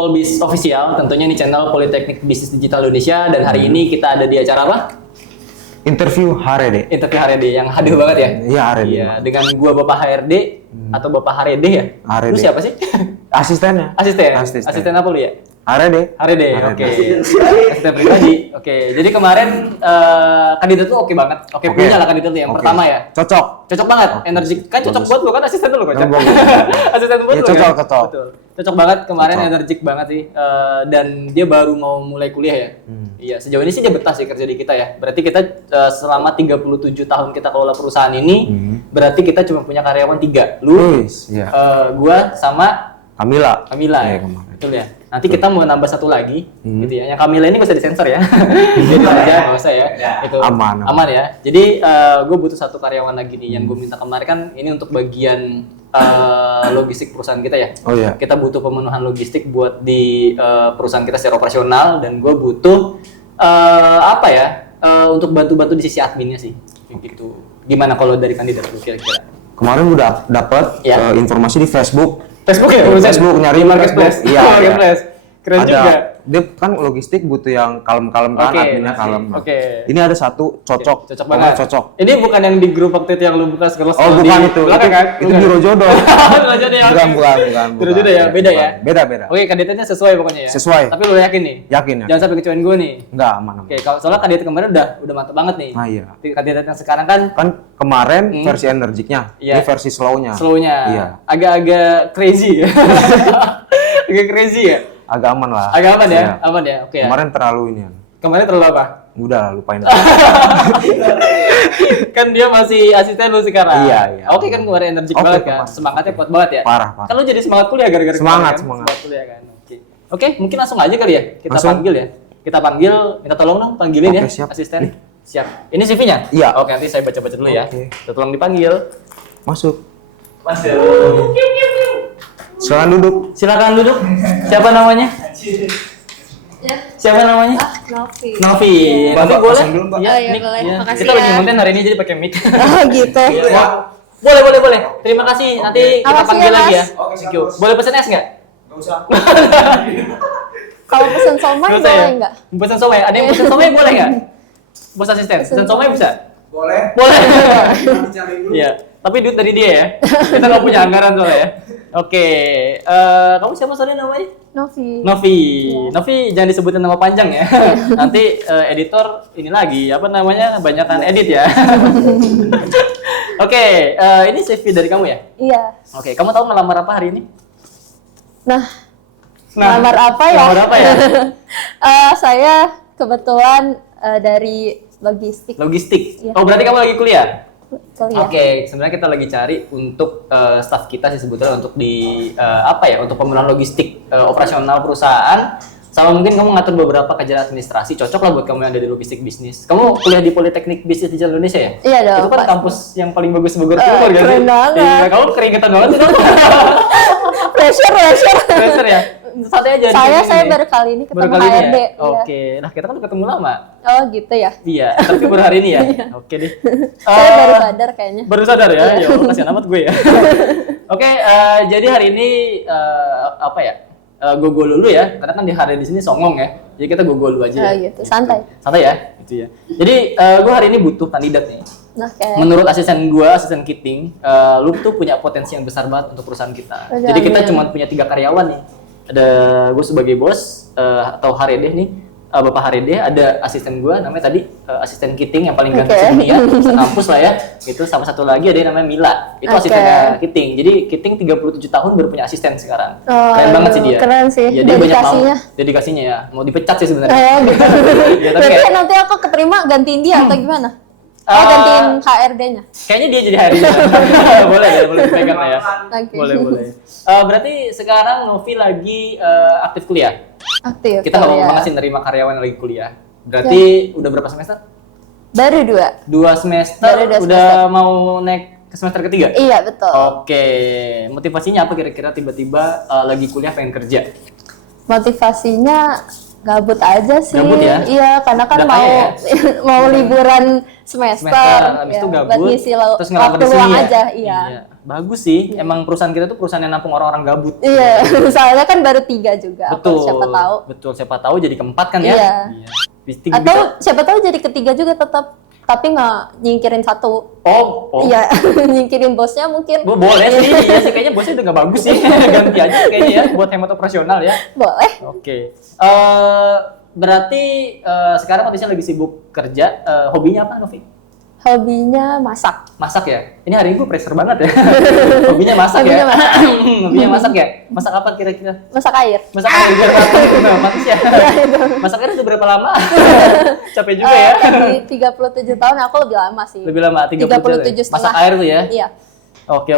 Polbis Official, tentunya ini channel Politeknik Bisnis Digital Indonesia, dan hari ini kita ada di acara apa? Interview HRD. Interview HRD yang hadir banget ya? Iya, HRD. Iya, dengan gua Bapak HRD atau Bapak HRD ya? HRD. Lu siapa sih? Asistennya. Asisten apa lu ya? HRD. HRD, oke. Asisten pribadi. Oke, jadi kemarin kandidat lu oke banget. Oke, punya lah kandidat lu yang pertama ya. Cocok Banget, energik. Kan cocok buat lu kan asisten lu kocak. Asisten buat Iya, lu kan? cocok. Betul. Cocok banget kemarin, energik banget sih. Dan dia baru mau mulai kuliah ya. Iya, sejauh ini sih dia betah sih kerja di kita ya. Berarti kita selama 37 tahun kita kelola perusahaan ini, berarti kita cuma punya karyawan 3. Lu, gua sama Camilla. Ya. Betul ya. Nanti kita mau nambah satu lagi, gitu ya. Yang Camilla ini nggak usah disensor ya. Gitu aja, nggak usah ya. Itu aman ya. Jadi gue butuh satu karyawan lagi nih. Yang gue minta kemarin kan ini untuk bagian logistik perusahaan kita ya. Oh iya. Kita butuh pemenuhan logistik buat di perusahaan kita secara operasional, dan gue butuh untuk bantu-bantu di sisi adminnya sih. Gitu. Gimana kalau dari kandidat lu kira-kira? Kemarin udah dapat informasi di Facebook. Facebook ya? Facebook nyari Marketplace. Iya. Marketplace. Keren ada, juga. Dia kan logistik butuh yang kalem-kalem kan, adminnya kalem. Oke. Ini ada satu cocok. Cocok banget. Cocok. Ini bukan yang di grup waktu itu yang lu buka scroll. Oh, bukan itu. Kan? Itu biro jodoh. Biro jodoh ya. Bukan. Biro jodoh ya, beda ya. Beda. Oke, kandidatnya sesuai pokoknya ya. Sesuai. Tapi lu yakin nih? Yakin. Jangan sampai kecewain gue nih. Enggak, aman. Oke, kalau soalnya kandidat kemarin udah mantap banget nih. Ah iya. Kandidat yang sekarang kan kemarin versi energiknya, ini versi slownya. Iya. Agak-agak crazy ya. Agak crazy ya. Agak aman lah. Agak aman ya? Iya. Aman ya. Oke. Kemarin terlalu ini. Kemarin terlalu apa? Udah lupain. Kan dia masih asisten lu sekarang. Iya. Oke, kan kemarin energik banget kan. Semangatnya kuat banget ya. Parah. Kan lu jadi semangat kuliah gara-gara semangat kuliah kan. Oke, mungkin langsung aja kali ya. Panggil ya. Kita panggil, minta tolong dong panggilin ya siap. asisten. Siap. Ini CV-nya? Iya. Oke, nanti saya baca-baca dulu ya. Kita tolong dipanggil. Masuk. Silakan duduk. Siapa namanya? Siapa namanya? Novi. Tapi boleh? Iya, boleh. Makasih kita lagi ya. konten hari ini jadi pakai mic. Oh gitu. Boleh. Terima kasih. Nanti kita Makasih panggil ya, lagi ya. Mas. Thank you. Boleh pesen es nggak? Nggak usah. Kalau pesen somai Nggak usah boleh ya? nggak? Pesen somai. Ada yang pesen somai boleh nggak? Bos asisten. Pesen somai bisa? Boleh. Boleh. Cari dulu. Iya. Tapi duit dari dia ya. Kita nggak punya anggaran soalnya ya. Oke. Kamu siapa tadi namanya? Novi. Novi jangan disebutin nama panjang ya. Nanti editor ini lagi banyakan edit ya. Oke, ini CV dari kamu ya? Iya. Oke, kamu tahu ngelamar apa hari ini? Lamar apa ya? Lamar apa ya? Saya kebetulan dari logistik. Logistik. Iya. Oh, berarti kamu lagi kuliah? Kuliah. Oke, sebenarnya kita lagi cari untuk staff kita sih sebetulnya untuk untuk pemenuhan logistik operasional perusahaan. Sama mungkin kamu ngatur beberapa kegiatan administrasi, cocok lah buat kamu yang ada di logistik bisnis. Kamu kuliah di Politeknik Bisnis Digital Indonesia ya? Iya dong. Itu kan kampus yang paling bagus Bogor Timur kan? Keren banget. Iya, kamu keringetan banget itu. Pressure ya? Santai aja. Saya baru kali ini ketemu HRD. Ya? Oke, nah kita kan udah ketemu lama. Oh gitu ya? Iya, tapi baru hari ini ya? Oke deh. Saya baru sadar kayaknya. Baru sadar ya? Ya Allah, kasihan amat gue ya. Oke, jadi hari ini gogo dulu ya, karena kan di hari di sini songong ya, jadi kita gogo dulu aja. Gitu, santai ya, gitu ya. Jadi gue hari ini butuh kandidat nih. Menurut asisten Kiting, lu tuh punya potensi yang besar banget untuk perusahaan kita. Jadi kita cuma punya 3 karyawan nih. Ada gue sebagai bos atau HRD nih, Bapak HRD, ada asisten gue namanya tadi asisten Kiting yang paling ganteng sedunia, sekampus lah ya. Itu sama satu lagi ada yang namanya Mila. Itu asistennya Kiting. Jadi Kiting 37 tahun baru punya asisten sekarang. Keren banget sih dia. Keren sih. Jadi dedikasinya ya. Mau dipecat sih sebenarnya. Gitu. Ya, berarti nanti aku keterima gantiin dia atau gimana? Gantiin HRD-nya. Kayaknya dia jadi HRD-nya. boleh pegang lah ya. Boleh. Berarti sekarang Novi lagi aktif kuliah. Aktif. Kita nggak mau sih nerima karyawan yang lagi kuliah. Berarti udah berapa semester? Baru 2. 2 semester. Udah mau naik ke semester ketiga? Iya betul. Oke. Motivasinya apa kira-kira tiba-tiba lagi kuliah pengen kerja? Motivasinya Gabut aja sih. Gabut ya? Iya, karena kan Udah mau kaya ya? mau liburan semester, Habis ya, itu buat gabut, ngisi terus ngelamar waktu di sini luang ya? aja, iya. Bagus sih, emang perusahaan kita tuh perusahaan yang nampung orang-orang gabut. Iya, soalnya kan baru 3 juga. Betul. Siapa tahu. Betul, siapa tahu jadi keempat kan ya? Iya. Bisa. Atau siapa tahu jadi ketiga juga tetap, tapi nggak nyingkirin satu. Oh. Iya, nyingkirin bosnya mungkin. Boleh sih, ya sih kayaknya bosnya udah nggak bagus sih. Ganti aja kayaknya ya, buat hemat operasional ya. Boleh. Oke. Berarti sekarang kondisinya lagi sibuk kerja. Hobinya apa, Novi? Hobinya masak. Masak ya? Ini hari ini gue pressure banget ya. Hobinya masak ya? Hobinya masak ya? Masak apa kira-kira? Masak air. Masak air biar manis ya? Masak air udah berapa lama? Capek juga ya? Di 37 tahun aku lebih lama sih. Lebih lama, 37 setengah. Masak air tuh ya? Iya.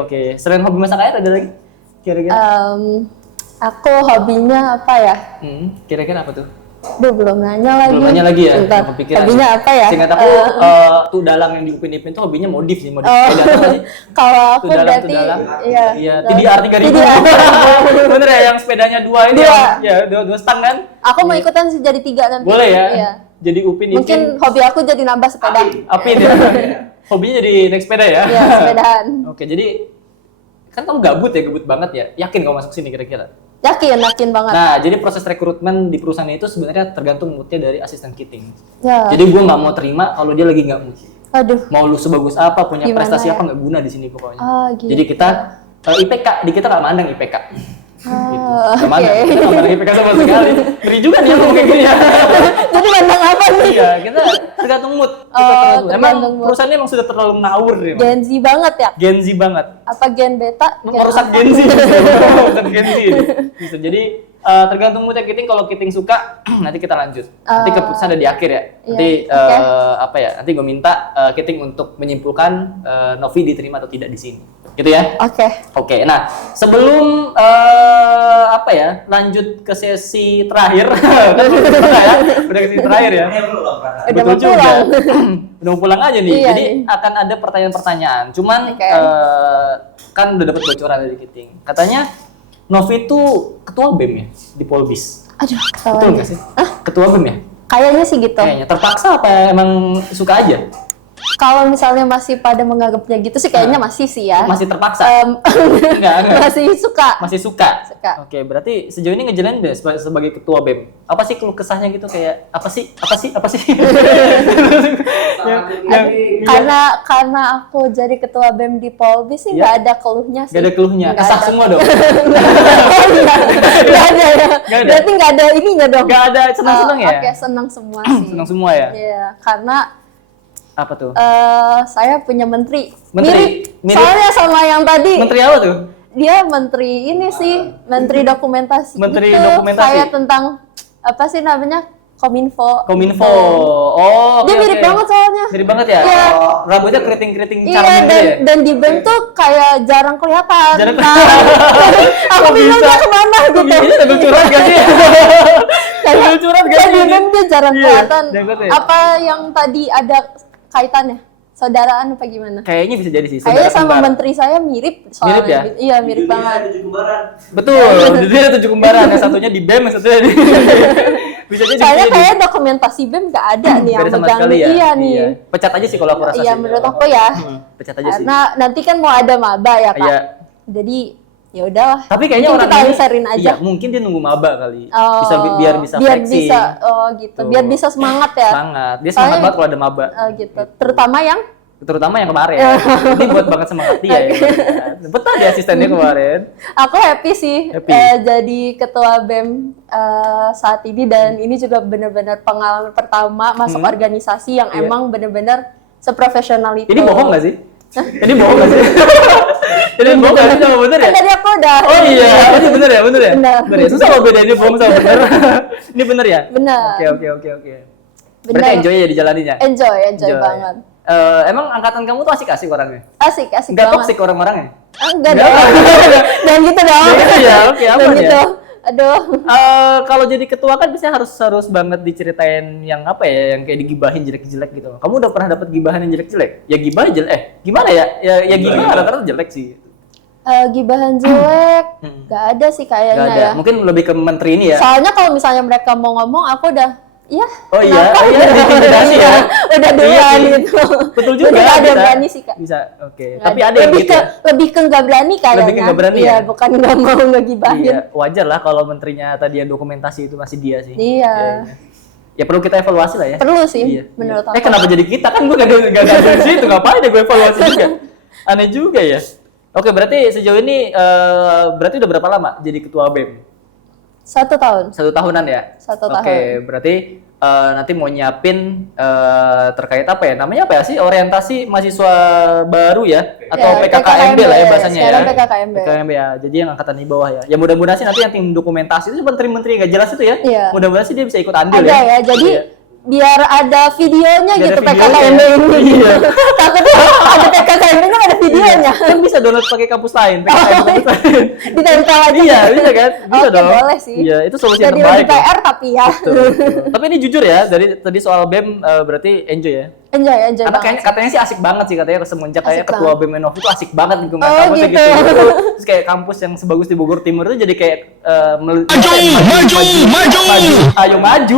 Oke. Selain hobi masak air ada lagi? Kira-kira? Aku hobinya apa ya? Kira-kira apa tuh? Duh, belum nanya lagi. Belum nanya lagi ya? Bentar. Kepikiran. Hobinya apa ya? Seingat aku, tuh dalang yang di Upin Ipin tuh hobinya modif sih, modif sepeda apa sih? Kalau aku Tuh berarti iya, TDR 3000. Bener ya, yang sepedanya dua ini ya? Ya, dua stang kan? Aku mau ikutan sih jadi 3 nanti. Boleh ya? Iya. Jadi Upin Ipin. Mungkin hobi aku jadi nambah sepeda. Apin ya? Hobinya jadi naik sepeda ya? Iya, sepedaan. Oke, jadi kan kamu gabut banget ya? Yakin kamu masuk sini kira-kira? Yakin banget. Nah, jadi proses rekrutmen di perusahaan itu sebenarnya tergantung moodnya dari asisten Kiting. Ya. Jadi gue nggak mau terima kalau dia lagi nggak mood. Aduh. Mau lu sebagus apa, punya Gimana prestasi ya? apa, nggak guna di sini pokoknya. Gitu. Jadi kita IPK, di kita nggak mandang IPK. Gitu. Nggak mandang, Oke. kita nggak mandang IPK sama sekali. Ngeri juga nih ngomong kayak gini ya. Jadi mandang apa nih? Iya, kita tergantung mood. Emang perusahaannya emang sudah terlalu ngawur nih. Gen Z banget ya? Gen Z banget. Apa gen beta? Merusak apa? Gen Z. Bukan Gen Z. Bisa. Jadi tergantung moodnya Kiting. Kalau Kiting suka, nanti kita lanjut. Nanti keputusan ada di akhir ya. Nanti apa ya? Nanti gue minta Kiting untuk menyimpulkan Novi diterima atau tidak di sini. Gitu ya? Oke. Nah, sebelum apa ya? Lanjut ke sesi terakhir. Udah ke sesi terakhir ya. Udah Betul mau juga. pulang. Udah mau pulang aja nih. Iya, Jadi nih. akan ada pertanyaan-pertanyaan. Cuman kan udah dapat bocoran dari Kiting. Katanya Novi itu ketua BEM ya di Polbis. Aduh, Betul nggak sih? Ketua BEM ya? Kayaknya sih gitu. Kayaknya terpaksa apa emang suka aja? Kalau misalnya masih pada menganggapnya gitu sih kayaknya masih sih ya. Masih terpaksa? Enggak. Masih suka. Masih suka? Suka. Oke, berarti sejauh ini ngejalanin deh sebagai ketua BEM. Apa sih keluh kesahnya gitu kayak apa sih? Karena aku jadi ketua BEM di Polbis sih nggak ada keluhnya sih. Gak ada keluhnya? Nggak Kesah ada. semua dong? Nggak ada ya. Nggak ada? Berarti nggak ada ininya dong. Gak ada senang-senang ya? Oke, senang semua sih. Senang semua ya? Iya, karena Apa tuh? saya punya menteri. Mirip. Soalnya sama yang tadi. Menteri apa tuh? Dia menteri ini sih, menteri dokumentasi. Menteri itu dokumentasi. kayak tentang apa sih namanya? Kominfo. Kominfo. Oh, Dia mirip banget soalnya. Mirip banget ya? Iya. Rambutnya keriting-keriting Iya, charming gitu ya? dan di BEM tuh kayak jarang kelihatan. Jarang Nah, aku bingung dia kemana gitu. Ini double curhat gak sih? Double curhat gak Kayak sih? di BEM dia jarang Iya, kelihatan. jago tuh ya. Apa yang tadi ada kaitannya? Saudaraan apa gimana? Kayaknya bisa jadi sih. Kayaknya saudara sama kembar. menteri saya mirip soalnya. Mirip ya? Iya, mirip banget. Betul, jadi ada 7 kembaran. Yang satunya di BEM, yang satunya di... Bisa jadi. Soalnya kayak dokumentasi BEM nggak ada nih yang Gak ada sama megang. sekali ya? Iya nih. Pecat aja sih kalau aku rasa Iya, sih. menurut aku ya. Pecat aja sih. Karena nanti kan mau ada maba ya, Kak. Iya. Jadi ya udahlah. Tapi kayaknya Mungkin orang kita ini, inserin aja. iya, mungkin dia nunggu maba kali. Oh, Biar bisa flexing. gitu. Tuh. Biar bisa semangat ya. Semangat. Dia semangat Soalnya- banget kalau ada maba. Gitu. Terutama yang Kemarin. Ini buat banget semangat dia ya. Betah dia asistennya kemarin. aku happy sih Happy. jadi ketua BEM saat ini, dan ini juga benar-benar pengalaman pertama masuk organisasi yang Iya. emang benar-benar seprofesional itu. Ini bohong nggak sih? Ini bohong nggak sih? Ini bohong nggak sih sama bener ya? Kan tadi aku udah. Oh iya, ini bener ya? Bener ya? Bener. Ya? Susah loh bedainnya bohong sama bener. Ini bener ya? Bener. Oke. Berarti enjoy ya dijalaninnya? Enjoy banget. Emang angkatan kamu tuh asik-asik orangnya? Asik Nggak banget. toksik orang-orangnya? Enggak dong. Dan gitu dong. Gitu ya, oke, Dan aman ya? gitu. Aduh. Kalau jadi ketua kan biasanya harus banget diceritain yang apa ya, yang kayak digibahin jelek-jelek gitu. Kamu udah pernah dapat gibahan yang jelek-jelek? Ya gibah jelek. Gimana ya? Ya gimana? Rata-rata jelek sih. Gibahan jelek nggak ada sih kayaknya Nggak ada. ya. Mungkin lebih ke menteri ini ya. Soalnya kalau misalnya mereka mau ngomong, aku udah, iya. Oh iya, kenapa? diintimidasi ya. Udah duluan Iya, gitu. Betul juga. Udah nggak ada yang bisa. berani sih kak. Bisa, oke. Nggak Tapi ada. ada yang lebih gitu ke ya. lebih ke nggak berani kayaknya. Lebih ke nggak berani Iya, ya? bukan nggak mau ngegibahin. Iya, wajar lah kalau menterinya tadi yang dokumentasi itu masih dia sih. Iya. Ya perlu kita evaluasi lah ya. Perlu sih, Iya. menurut aku. Kenapa jadi kita kan gue gak ada di situ, ngapain ya gue evaluasi juga? Aneh juga ya. Oke, berarti sejauh ini berarti udah berapa lama jadi ketua BEM? 1 tahun. 1 tahunan ya? 1 tahun. Oke, berarti nanti mau nyiapin terkait apa ya? Namanya apa ya sih? Orientasi mahasiswa baru ya? Atau Ya, PKKMB lah ya bahasanya ya? sekarang PKKMB. PKKMB ya, jadi yang angkatan di bawah ya. Ya mudah-mudahan sih nanti yang tim dokumentasi itu menteri-menteri nggak jelas itu ya. Iya. Mudah-mudahan sih dia bisa ikut andil Ada ya, jadi Iya. biar ada videonya Biar gitu ada videonya PKKMB ya. ini. Iya. Takutnya ada PKKMB-nya ada videonya. Kan bisa download pakai kampus lain, kampus lain. Ditempel aja. Iya, bisa kan? Bisa Oke, dong. boleh sih. Iya, itu solusi yang Jadi terbaik. lebih PR tapi ya. Betul. Tapi ini jujur ya, dari tadi soal BEM berarti enjoy ya. Enjoy Karena banget kayaknya sih. katanya sih asik banget sih katanya semenjak kayak Asik ketua banget. BEM Innov itu asik banget gitu Oh, kampusnya gitu. gitu. Terus kayak kampus yang sebagus di Bogor Timur itu jadi kayak maju. Ayo maju.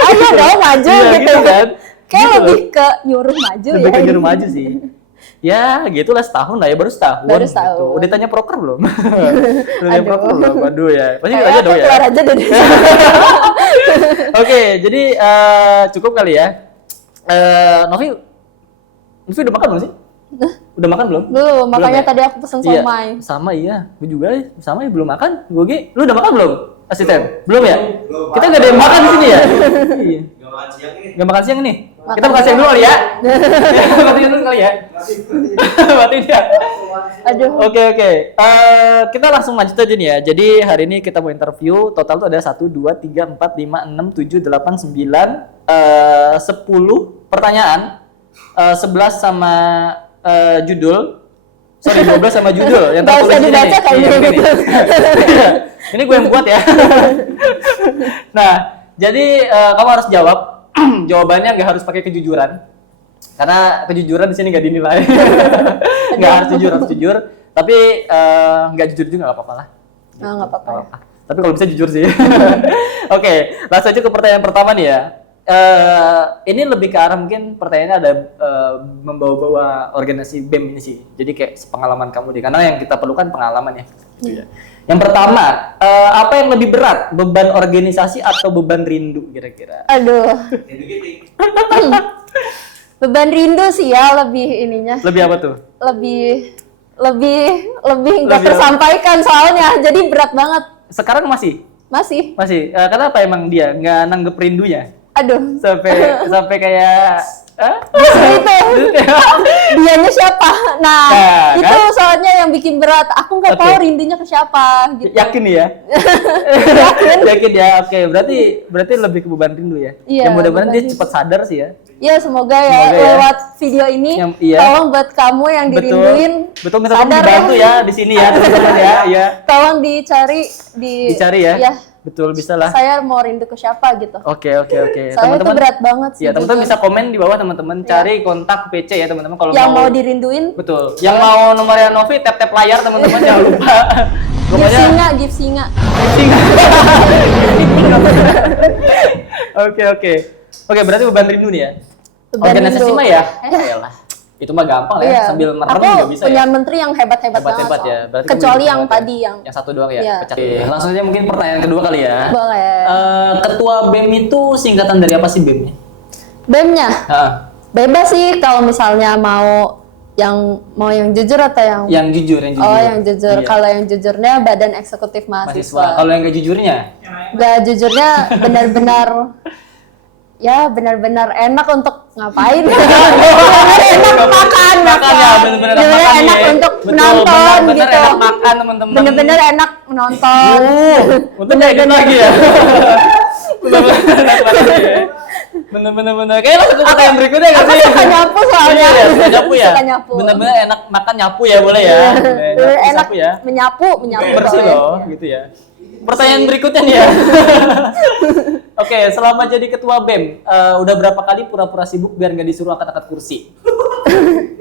Ayo dong maju Iya, gitu. gitu kan. Kayak Gitu lebih ke nyuruh maju Lebih ya. ke juru maju sih. Ya, gitulah setahun lah ya, baru setahun. Baru setahun. Gitu. Udah tanya proker belum? Udah tanya Aduh. proker belum? Waduh ya. Pasti Kayak aja aku dong ya. keluar aja dari Oke, jadi cukup kali ya. Novi udah makan belum sih? Udah makan belum? Belum, makanya ya? tadi aku pesen Iya, somai. sama iya. Gue juga sama ya belum makan. Gue lu udah makan belum? Asisten? Belum ya? Belum. Kita nggak ada yang makan di sini ya? Iya. Gak makan siang ini. Nggak makan siang nih? Makan Kita makan siang dulu kali ya? Makan siang dulu kali ya? Masih Berarti dia. Aduh. Oke. Kita langsung lanjut aja nih ya. Jadi hari ini kita mau interview. Total tuh ada 1, 2, 3, 4, 5, 6, 7, 8, 9, 10 pertanyaan. 11 sama judul. Sorry, 12 sama judul yang Nggak usah tertulis di sini dibaca nih. kayaknya Iya, gitu. Iya. Ini gue yang buat ya. Nah, jadi kamu harus jawab. Jawabannya nggak harus pakai kejujuran. Karena kejujuran di sini nggak dinilai. Nggak harus jujur. Tapi nggak jujur juga nggak apa-apa lah. Nggak apa-apa ya. Tapi kalau bisa jujur sih. Oke, langsung aja ke pertanyaan pertama nih ya. Ini lebih ke arah mungkin pertanyaannya ada membawa-bawa organisasi BEM ini sih. Jadi kayak pengalaman kamu deh. Karena yang kita perlukan pengalaman ya. Gitu ya. Yang pertama, apa yang lebih berat? Beban organisasi atau beban rindu kira-kira? Aduh. Gitu-gitu. Beban rindu sih ya lebih ininya. Lebih apa tuh? Lebih nggak Lebih tersampaikan soalnya. Jadi berat banget. Sekarang masih? Masih. Kenapa emang dia nggak nanggep rindunya? Aduh. Sampai kayak Justru itu. Dianya siapa? Nah, Nah, itu kan? soalnya yang bikin berat. Aku nggak Oke. tahu rindunya ke siapa gitu. Yakin nih ya? Yakin ya. Oke, berarti lebih ke beban rindu ya. Iya, Ya mudah-mudahan beban dia rindu. cepat sadar sih ya. Ya semoga ya Semoga ya. lewat video ini Iya. tolong buat kamu yang dirinduin Betul, minta tolong sadar dibantu ya di sini ya, teman-teman ya. Iya. tolong dicari Dicari ya. Ya, Betul, bisa lah. saya mau rindu ke siapa gitu. Oke. Saya itu berat banget sih. Ya, teman-teman jujur. bisa komen di bawah teman-teman, cari kontak PC ya teman-teman kalau yang mau dirinduin. Betul. Yang mau nomornya Novi tap layar teman-teman jangan lupa. Pokoknya Gift singa. Oke, berarti beban rindu nih ya. Beban Organisasi rindu. mah ya. Yalah. Itu mah gampang ya, Iya. sambil merem Aku juga bisa punya ya. menteri yang hebat-hebat banget. Hebat-hebat ya. soalnya. Berarti Kecuali kamu yang hebat tadi ya. Yang satu doang ya. Iya. Pecah. Oke, langsung aja mungkin pertanyaan kedua kali ya. boleh. Ketua BEM itu singkatan dari apa sih BEM-nya? BEM-nya Heeh. bebas sih kalau misalnya mau yang jujur atau yang Yang jujur. Oh, yang jujur. Iya. Kalau yang jujurnya Badan Eksekutif Mahasiswa. Mahasiswa. Kalau yang gak jujurnya? Gak jujurnya benar-benar enak untuk ngapain? Enak makan, ya, bener-bener enak makan enak ya. untuk Betul, nonton bener-bener gitu. enak makan teman-teman. Bener-bener enak menonton. Untuk kayak gitu lagi ya. Bener-bener. Kayaknya langsung ke pertanyaan berikutnya nggak Aku sih? suka nyapu soalnya. Iya, suka nyapu ya. Suka nyapu. Bener-bener enak makan nyapu ya boleh ya. Bener enak Nyapu ya. menyapu Bersih soalnya. loh, gitu ya. Pertanyaan berikutnya nih ya. Oke, selama jadi ketua BEM, udah berapa kali pura-pura sibuk biar nggak disuruh angkat-angkat kursi?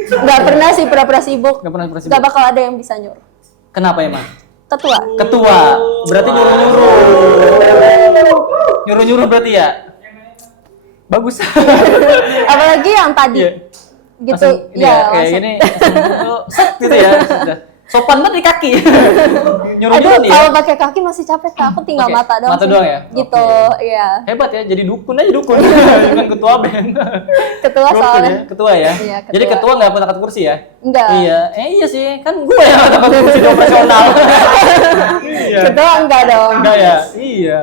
Nggak pernah sih pura-pura sibuk. Nggak pernah pura sibuk. Nggak bakal ada yang bisa nyuruh. Kenapa emang? Ketua. Berarti nyuruh-nyuruh. Nyuruh-nyuruh berarti ya? Bagus. Apalagi yang tadi. Iya. Gitu. Langsung, ini Ya, kayak langsung. gini. Set gitu ya. Sopan banget di kaki. Aduh, Nyuruh-nyuruh nih ya. kalau pakai kaki masih capek Kak. Aku tinggal Oke, mata doang. mata sih. doang ya? Gitu, Oke. iya. Hebat ya, jadi dukun aja dukun. Bukan ketua band. Ketua Gokil soalnya. ya, ketua ya. Iya, ketua. Jadi ketua nggak pernah angkat kursi ya? Enggak. Iya, iya sih, kan gue yang angkat kursi di operasional. Iya. Ketua enggak dong. Enggak ya? Iya.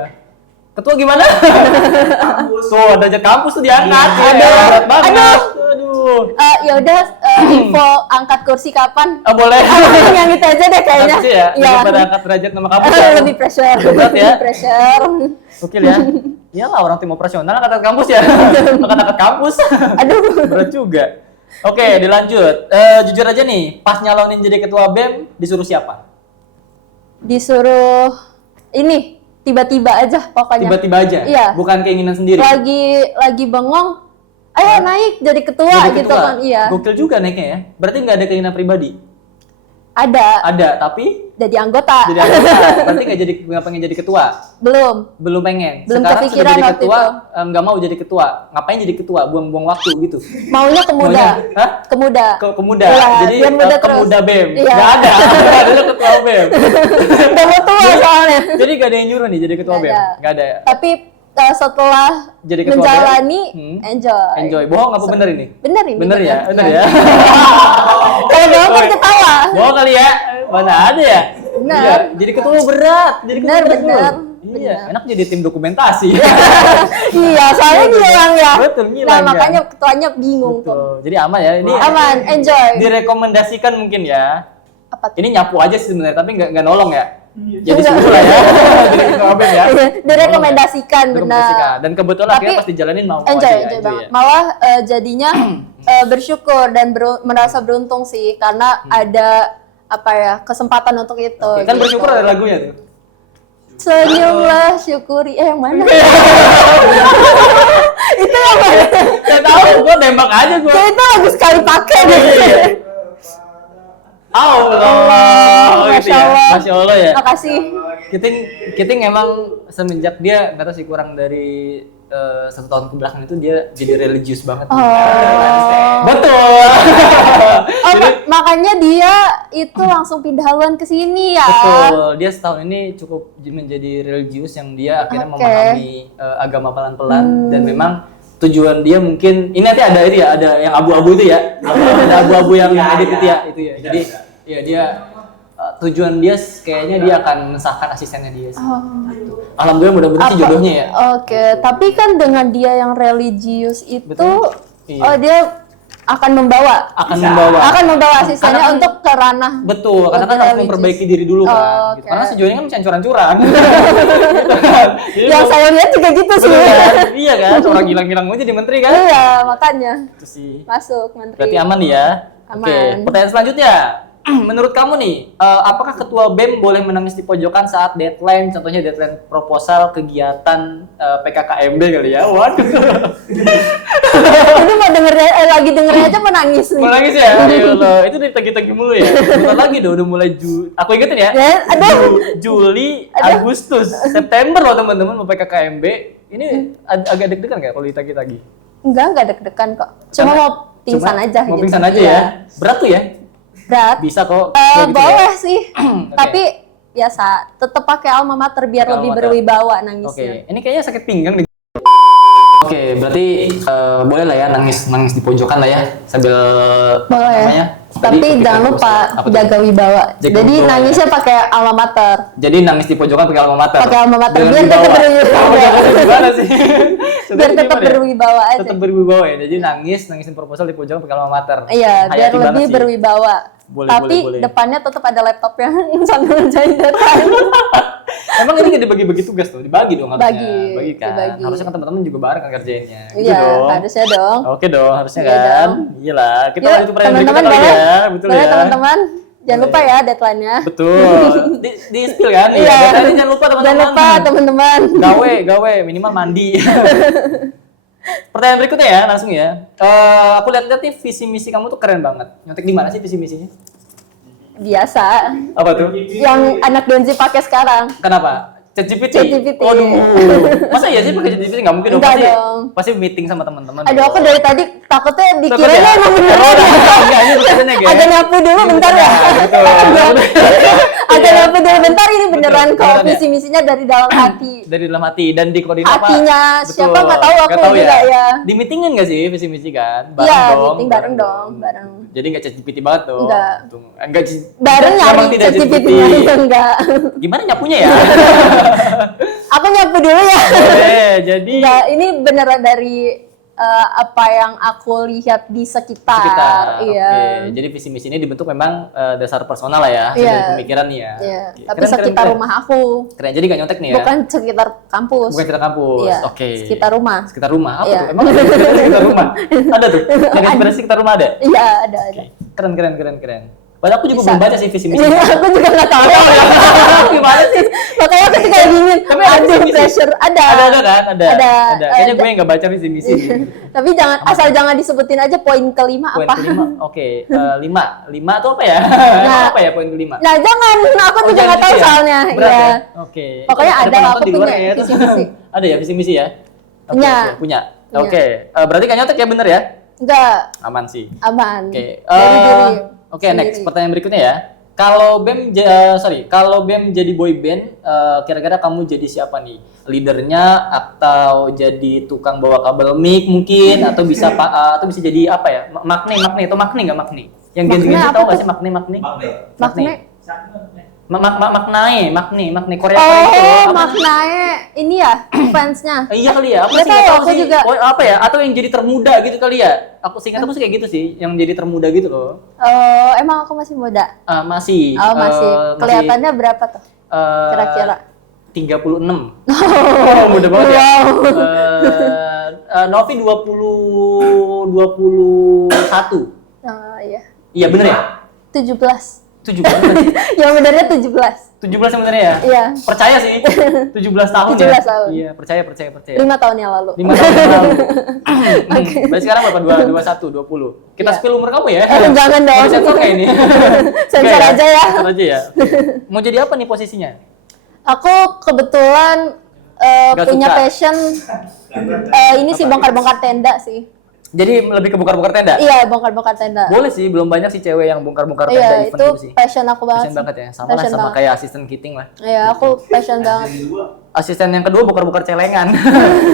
Ketua gimana? Tuh, derajat kampus tuh diangkat. Iya. Ya, Aduh. berat banget. Aduh. Aduh. Ya udah info angkat kursi kapan? Ah, boleh. Yang itu aja deh kayaknya. Angkat sih ya, Iya. daripada angkat derajat nama kampus ya. Lebih pressure. Berat ya? Lebih pressure. Gokil ya. Iyalah orang tim operasional angkat kampus ya. Angkat kampus. Aduh. Berat juga. Oke, dilanjut. Jujur aja nih, pas nyalonin jadi ketua BEM disuruh siapa? Disuruh ini tiba-tiba aja pokoknya. Tiba-tiba aja. Iya. Bukan keinginan sendiri. Lagi bengong. Ayo naik jadi ketua Jadi gitu ketua. kan. Iya. Gokil juga naiknya ya. Berarti nggak ada keinginan pribadi. Ada Ada, tapi jadi anggota. jadi anggota. Berarti nggak pengen jadi ketua. Belum Pengen. Belum Sekarang kepikiran sudah jadi waktu ketua, itu. nggak mau jadi ketua. Ngapain jadi ketua? Buang-buang waktu gitu. maunya ke muda. Maunya- Hah? Ke muda. Kemuda. Iya, Jadi biar muda terus. kemuda BEM. Iya. Nggak ada. Nggak ada ketua BEM. Udah mau tua soalnya. Jadi nggak ada yang nyuruh nih jadi ketua Nggak BEM. ada. Nggak ada. Tapi setelah Jadi ketua menjalani BEM, enjoy. Enjoy. Bohong apa bener ini? Bener ini. Bener ya? Bener ya? Kalau bohong kan ketawa. Bohong kali ya? Mana ada ya? Bener. Iya, jadi ketua berat. Jadi ketua Bener, berat. bener. Iya, enak jadi tim dokumentasi. Iya, soalnya ngilang ya. Betul, Nah, ngilang ya. makanya ketuanya bingung tuh. Betul. Jadi aman ya. Ini Aman, enjoy. direkomendasikan mungkin ya. Apa tuh? Ini nyapu aja sih sebenarnya, tapi nggak nolong ya. Jadi Enggak. sembuh lah ya. Jadi ketua BEM ya. Direkomendasikan, Direkomendasikan. benar. Dan kebetulan Tapi akhirnya pas dijalanin mau Enjoy, aja, enjoy banget. ya. Malah jadinya bersyukur dan merasa beruntung sih karena ada apa ya kesempatan untuk itu. Oke, kan gitu. bersyukur ada lagunya tuh. Senyumlah, syukuri. Yang mana? Itu yang mana? Gak tahu, gua tembak aja gua. Kayak itu lagu sekali pakai deh. Allah, gitu Masya ya. Allah. Masya Allah ya. Makasih. Kiting emang semenjak dia nggak tahu sih kurang dari 1 tahun kebelakang itu dia jadi religius banget. Oh. Betul. Oh, makanya dia itu langsung pindah haluan ke sini ya. Betul. Dia setahun ini cukup menjadi religius yang dia akhirnya Oke. memahami agama pelan-pelan dan memang tujuan dia mungkin ini nanti ada ini ya, ada yang abu-abu itu ya. Ada abu-abu yang edit itu ya, itu ya. Jadi ya dia tujuan dia kayaknya dia akan mensahkan asistennya dia sih. Gitu. Alhamdulillah mudah-mudahan sih jodohnya ya. Oke, tapi kan dengan dia yang religius itu, Betul. Iya. oh dia akan membawa Akan membawa asistennya Karena kan- untuk ke ranah Betul, karena kan lebih harus religius. memperbaiki diri dulu kan. Oh, Gitu. oke. Karena sejauh ini kan curan-curan. Yang saya lihat juga gitu sih. Iya kan, orang gilang-gilang aja jadi menteri kan. Iya, makanya Itu sih. masuk menteri. Berarti aman nih ya. Aman. Oke, pertanyaan selanjutnya. Menurut kamu nih, apakah ketua BEM boleh menangis di pojokan saat deadline, contohnya deadline proposal kegiatan PKKMB kali ya? Waduh. Ini mau lagi dengernya aja menangis nih. Mau nangis ya? Ya Allah, itu ditagi-tagi mulu ya. Bentar lagi dong, udah mulai aku ingetin ya. Ya, aduh. Juli, Aduh. Agustus, September loh teman-teman mau PKKMB. Ini agak deg-degan kayak kalau ditagi-tagi. Enggak deg-degan kok. Cuma Karena- mau pingsan aja Mau gitu. pingsan aja Iya. ya. Berat tuh ya? Berat. Bisa kok. kayak gitu Boleh ya. sih. Tapi biasa tetap pakai alma mater biar Pakai lebih alma mater. berwibawa Oke, nangisnya. ini kayaknya sakit pinggang nih. Oke, berarti boleh lah ya nangis di pojokan lah ya sambil Boleh. namanya. Tapi Tadi jangan kepikiran lupa terus. Apa tuh? jaga wibawa. Jaga Jadi wibawa, nangisnya pakai alma mater. Jadi nangis di pojokan pakai alma mater. Pakai alma mater, Dengan biar wibawa. tetap berwibawa. Gimana sih? Biar tetap berwibawa aja. Tetap berwibawa ya. Jadi nangis proposal di pojokan pakai alma mater. Iya, biar Hayati banget lebih sih. berwibawa. Boleh, Tapi boleh. depannya tetap ada laptopnya sambil ngerjain deadline. Emang ini nggak dibagi-bagi tugas tuh? Dibagi dong harusnya. Bagi kan. dibagi. Harusnya kan teman-teman juga bareng kan kerjainnya. Gitu Iya, dong. harusnya dong. Oke dong, harusnya Iya kan. dong. Iyalah, kita Yuk, lanjut pertanyaan berikutnya teman-teman kali boleh. ya. Betul Boleh ya. teman-teman. Jangan lupa ya deadline-nya. Betul. Di spill kan? Iya. Deadline-nya jangan lupa teman-teman. Jangan lupa teman-teman. Gawe, minimal mandi. Pertanyaan berikutnya ya, langsung ya. Aku lihat-lihat nih visi misi kamu tuh keren banget. Nyontek di mana sih visi misinya? Biasa. Apa tuh? Yang anak Gen Z pakai sekarang. Kenapa? ChatGPT. ChatGPT. Waduh. Masa iya sih pakai ChatGPT? Nggak mungkin dong. Enggak Pasti, dong. pasti meeting sama teman-teman. Aduh, aku dari tadi takutnya Takut dikira ya? emang beneran. Enggak, ini bercandanya, Ge. Agak nyapu dulu bentar ya. Betul. Agak nyapu dulu bentar, ini beneran Betul, kok beneran ya? visi misinya dari dalam hati. Dari dalam hati dan di koordinat apa? Hatinya siapa nggak tahu, aku juga ya. Di meetingin nggak sih visi misi kan? Iya, meeting bareng dong, bareng. Jadi nggak ChatGPT banget tuh. Enggak. Enggak Bareng memang nyari tidak ChatGPT-nya ya enggak. Gimana nyapunya ya? Aku nyapu dulu ya. Jadi Enggak, ini beneran dari apa yang aku lihat di sekitar. Iya. Oke. Jadi visi misi ini dibentuk memang dasar personal lah ya, Iya. dari pemikiran nih ya. Iya. Oke. Tapi Keren, sekitar keren. rumah aku. Keren. Jadi nggak nyontek nih ya? Bukan sekitar kampus. Bukan sekitar kampus. Iya. Oke. Sekitar rumah. Sekitar rumah. Apa Iya. tuh? Emang ada sekitar rumah? Ada tuh. Yang inspirasi sekitar rumah ada? Iya, ada. Keren, keren, keren, keren. Padahal aku juga Bisa. belum baca sih visi misi. Iya, aku juga nggak tahu. Gimana sih? Makanya aku suka dingin. Tapi ada Aduh, visi misi. pressure. Ada. Ada kan? Ada. Ada. Kayaknya gue yang nggak baca visi misi. Tapi asal jangan disebutin aja poin kelima Poin apa. kelima, oke. Lima tuh apa ya? Nah. Apa ya poin kelima? Nah, jangan. Aku juga jangan nggak tahu gitu ya? soalnya. Berat Iya. ya? Oke. Pokoknya ada, penonton aku di luar punya ya? visi-misi. Ada ya visi misi ya? Oke, Punya. oke, punya. Punya. Oke. Berarti kan nyontek ya, bener ya? Enggak, Aman sih. aman. Oke. Dari diri. Oke, next sendiri. pertanyaan berikutnya ya. Kalau kalau BEM jadi boy band, kira-kira kamu jadi siapa nih? Leadernya atau jadi tukang bawa kabel mic mungkin atau bisa atau bisa jadi apa ya? Makne atau makne nggak makne? Yang Makne gen-gen apa tahu nggak tuh? sih makne? Makne. Makne Korea Oh, itu apa? maknanya ini ya fansnya. Iya kali ya, apa Nggak sih tahu, nggak tahu aku sih. juga. Oh, apa ya? Atau yang jadi termuda gitu kali ya? Aku singkat aku sih kayak gitu sih, yang jadi termuda gitu loh. Oh, emang aku masih muda. Masih. Oh, masih. Kelihatannya berapa tuh? eh, Kira-kira. 36. Oh, muda banget ya. Wow. Novi 21. Iya. Iya bener ya? 17. 17 kan sih? Yang benernya 17. 17 sebenarnya ya? Iya. Percaya sih. 17 tahun 17 ya. tahun. Iya, percaya. 5 tahun yang lalu. 5 tahun yang lalu. Berarti sekarang berapa? 21, 20. Kita Iya. spill umur kamu ya? Jangan dong. Mau sensor kayak ini. Sensor Oke, aja ya. Sensor aja ya. Mau jadi apa nih posisinya? Aku kebetulan Nggak punya suka. passion ini sih bongkar-bongkar tenda sih. Jadi lebih ke bongkar-bongkar tenda? Iya, bongkar-bongkar tenda. Boleh sih, belum banyak sih cewek yang bongkar-bongkar tenda Iya, event itu gitu sih. passion aku banget. Passion banget ya, sama lah Passion sama banget. kayak asisten Kiting lah. Iya, aku passion banget. Asisten yang kedua bongkar-bongkar celengan.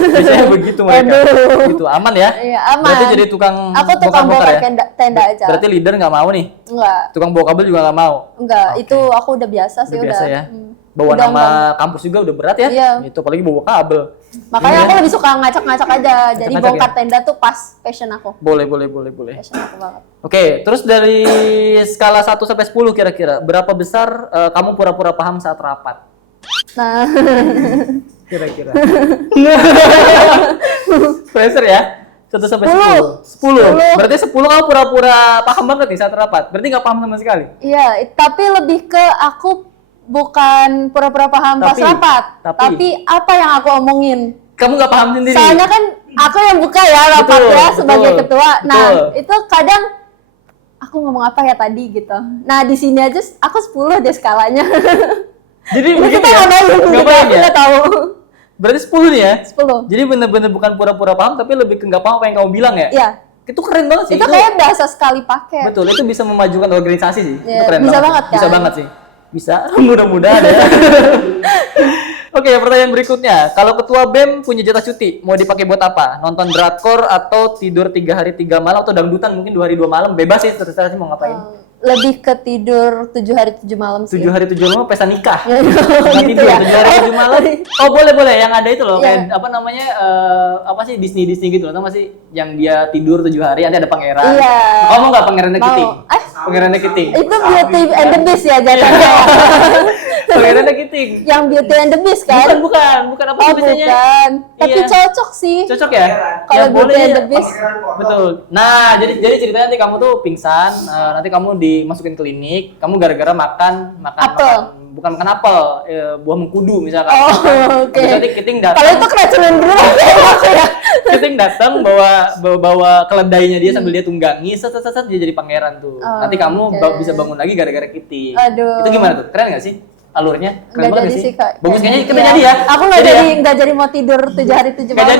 Biasanya begitu mereka. Aduh. Gitu, aman ya? Iya, aman. Berarti jadi tukang Aku tukang bongkar-bongkar bongkar tenda aja. Berarti leader nggak mau nih? Enggak, Tukang bawa kabel juga nggak mau? enggak. Oke. Itu aku udah biasa sih Udah biasa ya? Hmm. Bawa Udah, nama kampus juga udah berat ya? Iya. Itu apalagi bawa kabel. Makanya Iya. aku lebih suka ngacak-ngacak aja. Jadi Ngacak-ngacak bongkar ya? tenda tuh pas passion aku. Boleh. Passion aku banget. Oke, terus dari skala 1 sampai 10 kira-kira berapa besar kamu pura-pura paham saat rapat? Nah, Kira-kira. Pressure ya? 1 sampai 10. 10. 10. Berarti 10 kamu pura-pura paham banget nih saat rapat. Berarti nggak paham sama sekali. iya, tapi lebih ke aku bukan pura-pura paham pas Tapi- rapat, tapi- tapi apa yang aku omongin. Kamu nggak paham sendiri. Soalnya kan aku yang buka ya rapatnya Betul, sebagai betul, ketua. Nah, betul. itu kadang aku ngomong apa ya tadi gitu. Nah, di sini aja aku 10 deh skalanya. Jadi Ini begini kita ya? ngapain gitu, Ngapain aku ya? nggak tahu. Berarti 10 nih ya? 10. Jadi bener-bener bukan pura-pura paham, tapi lebih ke nggak paham apa yang kamu bilang ya? Iya. Itu keren banget sih. Itu kayak biasa sekali pakai. Betul, itu bisa memajukan organisasi sih. Itu Iya, keren bisa banget. banget Sih. Bisa kan? banget sih. Bisa, mudah-mudahan ya. Oke, pertanyaan berikutnya. Kalau ketua BEM punya jatah cuti, mau dipakai buat apa? Nonton drakor atau tidur 3 hari 3 malam atau dangdutan mungkin 2 hari 2 malam? Bebas sih, terserah sih mau ngapain. Lebih ke tidur 7 hari 7 malam sih. 7 hari 7 malam pesta nikah. Gitu Nggak tidur, ya. 7 hari 7 malam. Oh, boleh. Yang ada itu loh, Iya. kayak apa namanya? Apa sih Disney gitu loh, tau nggak sih? Yang dia tidur 7 hari, nanti ada pangeran. Iya. Kamu nggak pangerannya Mau. Kiting? Pangerannya Kiting. Itu Beauty and the Beast ya jatuhnya. Pangerannya Kiting. Yang Beauty and the Beast kan? Bukan apa Oh, sih biasanya? bukan. Tapi Iya. cocok sih. Cocok ya? Kalau Ya, boleh Beauty and ya. the Beast. Betul. Nah, jadi ceritanya nanti kamu tuh pingsan, nanti kamu dimasukin klinik, kamu gara-gara makan Apel. bukan apel, buah mengkudu misalkan. Oh, oke. Jadi Kiting datang. Kalau itu keracunan beneran aku ya. Kiting datang bawa keledainya dia sambil dia tunggangi, set dia jadi pangeran tuh. Nanti kamu bisa bangun lagi gara-gara Kiting. Aduh. Itu gimana tuh? Keren nggak sih? Alurnya keren banget jadi sih Kak. Bagus kayaknya kita jadi ya. Aku nggak jadi mau tidur 7 hari 7 malam.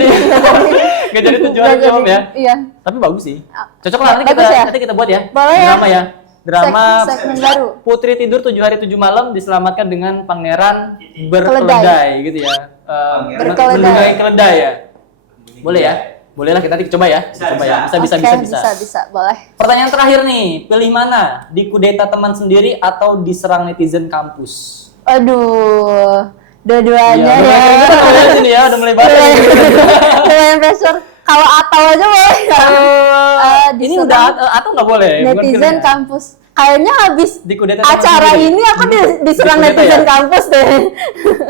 Nggak jadi 7 hari 7 malam ya. Iya. Tapi bagus sih. Cocok lah nanti kita buat ya. Boleh Drama ya. Drama segmen baru. Putri tidur 7 hari 7 malam diselamatkan dengan pangeran berkeledai gitu ya. Melindungi keledai ya. Boleh ya? Boleh lah kita nanti coba ya. Bisa. Boleh. Pertanyaan terakhir nih, pilih mana? Dikudeta teman sendiri atau diserang netizen kampus? Aduh, dua-duanya ya. Sini ya, udah mulai bahas. Lumayan pressure. Kalau atau aja boleh. Ini udah atau nggak boleh? Netizen kampus. Kayaknya habis dikudeta acara ini aku diserang netizen kampus deh.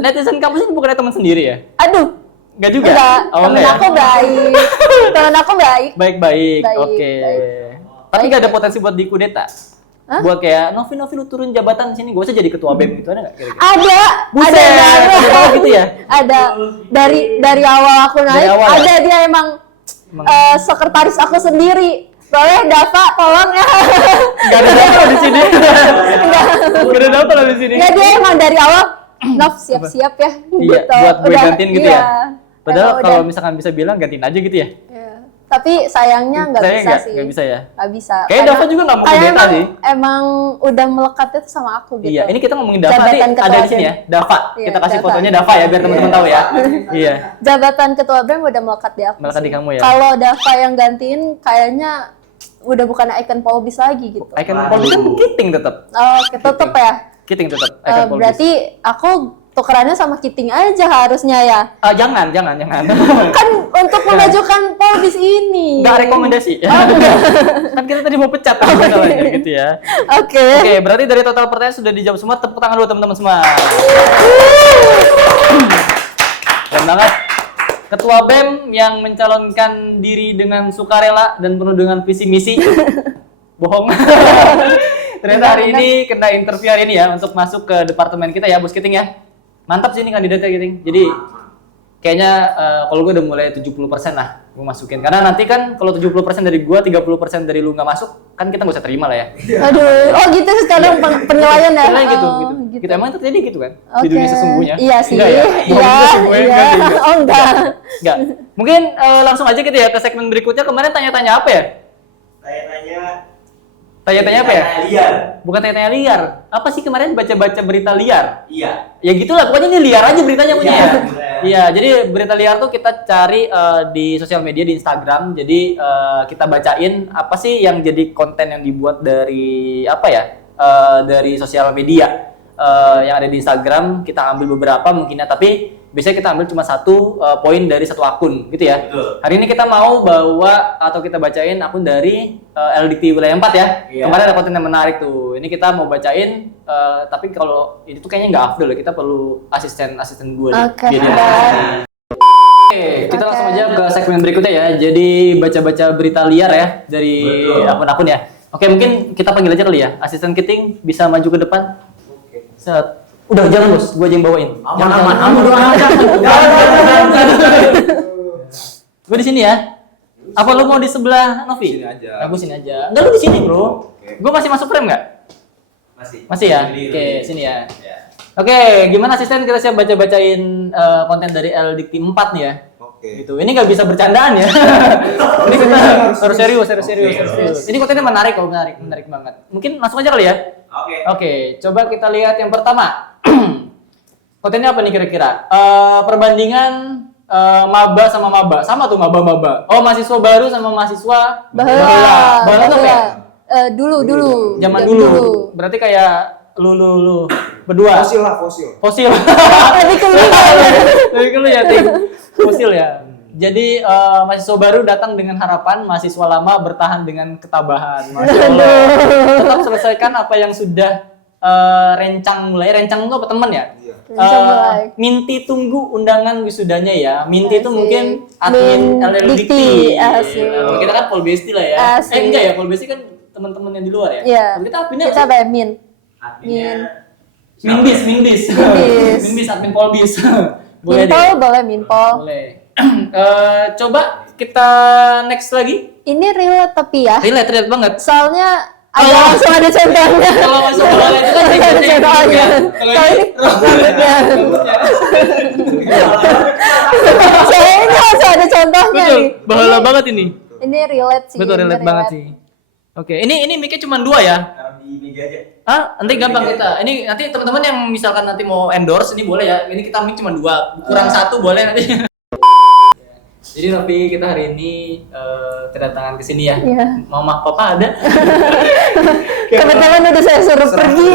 Netizen kampus ini bukannya teman sendiri ya? Aduh. Enggak juga? Temen aku baik. Temen aku baik. Baik. Oke. Tapi nggak ada potensi buat dikudeta? Buat kayak Novi lu turun jabatan sini, gak usah jadi ketua BEM gitu, ada nggak kira-kira? Ada gitu ya? Ada dari awal aku naik, ada dia emang sekretaris aku sendiri. Boleh Dava tolong ya. Gak ada Dava di sini. Gak ada Dava di sini. Nggak, dia emang dari awal Nov siap-siap ya. Iya, gitu. buat gue gantiin gitu ya. Padahal kalau udah. misalkan bisa bilang gantiin aja gitu ya. Tapi sayangnya nggak bisa sih. Nggak bisa ya. Nggak bisa. Kayaknya Dava juga nggak mau kudeta sih. Emang udah melekatnya tuh sama aku gitu. Iya, ini kita ngomongin Dava nih ada di sini ya. Dava. Iya, kita kasih Dava. fotonya Dava ya biar teman-teman tahu ya. Iya. Jabatan ketua BEM udah melekat di aku. Melekat di kamu ya. Kalau Dava yang gantiin kayaknya udah bukan icon Polbis lagi gitu. Icon Polbis kan Kiting tetap. Oh, tetep ya. Kiting tetap icon Polbis. Berarti aku tukerannya sama Kiting aja harusnya ya. Jangan. Kan untuk memajukan Polbis ini. Nggak rekomendasi. Kan kita tadi mau pecat masalahnya gitu ya. Oke, berarti dari total pertanyaan sudah dijawab semua. Tepuk tangan dulu teman-teman semua. Keren banget. Ketua BEM yang mencalonkan diri dengan sukarela dan penuh dengan visi misi. Bohong. Ternyata hari ini kena interview hari ini ya untuk masuk ke departemen kita ya, Bos Kiting ya. Mantap sih ini kandidatnya Kiting. Jadi kayaknya kalau gue udah mulai 70% lah gue masukin. Karena nanti kan kalau 70% dari gue, 30% dari lu nggak masuk, kan kita nggak usah terima lah ya. Aduh, gitu sekarang penilaian ya. Penilaian gitu. Gitu emang itu terjadi gitu kan? Di dunia sesungguhnya. Iya sih. Enggak ya? Iya. Oh enggak. Mungkin langsung aja gitu ya ke segmen berikutnya. Kemarin tanya-tanya apa ya? Tanya-tanya apa ya? Liar. Bukan tanya-tanya liar. Apa sih kemarin baca-baca berita liar? Iya. Ya gitulah, pokoknya ini liar aja beritanya punya ya. Iya. Iya, jadi berita liar tuh kita cari di sosial media, di Instagram. Jadi kita bacain apa sih yang jadi konten yang dibuat dari apa ya? Dari sosial media yang ada di Instagram. Kita ambil beberapa mungkinnya, tapi biasanya kita ambil cuma satu poin dari satu akun gitu ya. Betul. Hari ini kita mau bawa atau kita bacain akun dari LDT Wilayah 4 ya. Iya. Kemarin ada konten yang menarik tuh. Ini kita mau bacain, tapi kalau ini tuh kayaknya nggak afdol ya. Kita perlu asisten gue nih. Oke. Oke, kita langsung aja ke segmen berikutnya ya. Jadi baca-baca berita liar ya dari akun-akun ya. Oke, mungkin kita panggil aja kali ya. Asisten Kiting bisa maju ke depan. Set. Udah jangan Bos, gue aja yang bawain. Aman doang aja. Gue di sini ya. Apa lu mau di sebelah Novi? Sini aja. Aku sini aja. Enggak, lu di sini, Bro. Gue masih masuk frame enggak? Masih ya? Oke, sini ya. Oke, gimana asisten, kita siap baca-bacain konten dari LDT 4 nih ya. Oke. Gitu. Ini nggak bisa bercandaan ya. Ini kita harus serius. Ini kontennya menarik kok, menarik banget. Mungkin langsung aja kali ya. Oke, coba kita lihat yang pertama. Kontennya apa nih kira-kira? Perbandingan maba sama maba. Sama tuh maba. Oh, mahasiswa baru sama mahasiswa baru tuh ya? Dulu. Zaman dulu. Berarti kayak lu berdua. Fosil. Lebih Lebih ya, Ting. Fosil ya. Jadi mahasiswa baru datang dengan harapan, mahasiswa lama bertahan dengan ketabahan. Masya Allah. Tetap selesaikan apa yang sudah rencang mulai. Rencang itu apa teman ya? Minti tunggu undangan wisudanya ya. Minti itu mungkin admin LLDT. Kita kan Polbesti lah ya. Enggak ya, Polbesti kan teman-teman yang di luar ya. Iya. Kita adminnya Kita Min. Adminnya Minbis. Minbis. Minbis admin Polbis. Boleh Minpol deh. boleh Minpol. Boleh. Coba kita next lagi. Ini relate tapi ya. Relate banget. Soalnya Kalau- langsung ada contohnya. Kalau masuk bola itu kan Ada ribetnya contohnya. Kalau Kalau ini ini rambutnya. Soalnya ini langsung ada contohnya betul, nih. bahala banget ini. Ini relate sih. Betul ini relate banget sih. Oke, ini mic-nya cuma 2 ya. Di meja aja. Nanti gampang kita. Ini nanti teman-teman yang misalkan nanti mau endorse ini boleh ya. Ini kita mic cuma 2, kurang 1 boleh nanti. Jadi Novi kita hari ini kedatangan ke sini ya. Iya. Mama papa ada. Kebetulan udah saya suruh pergi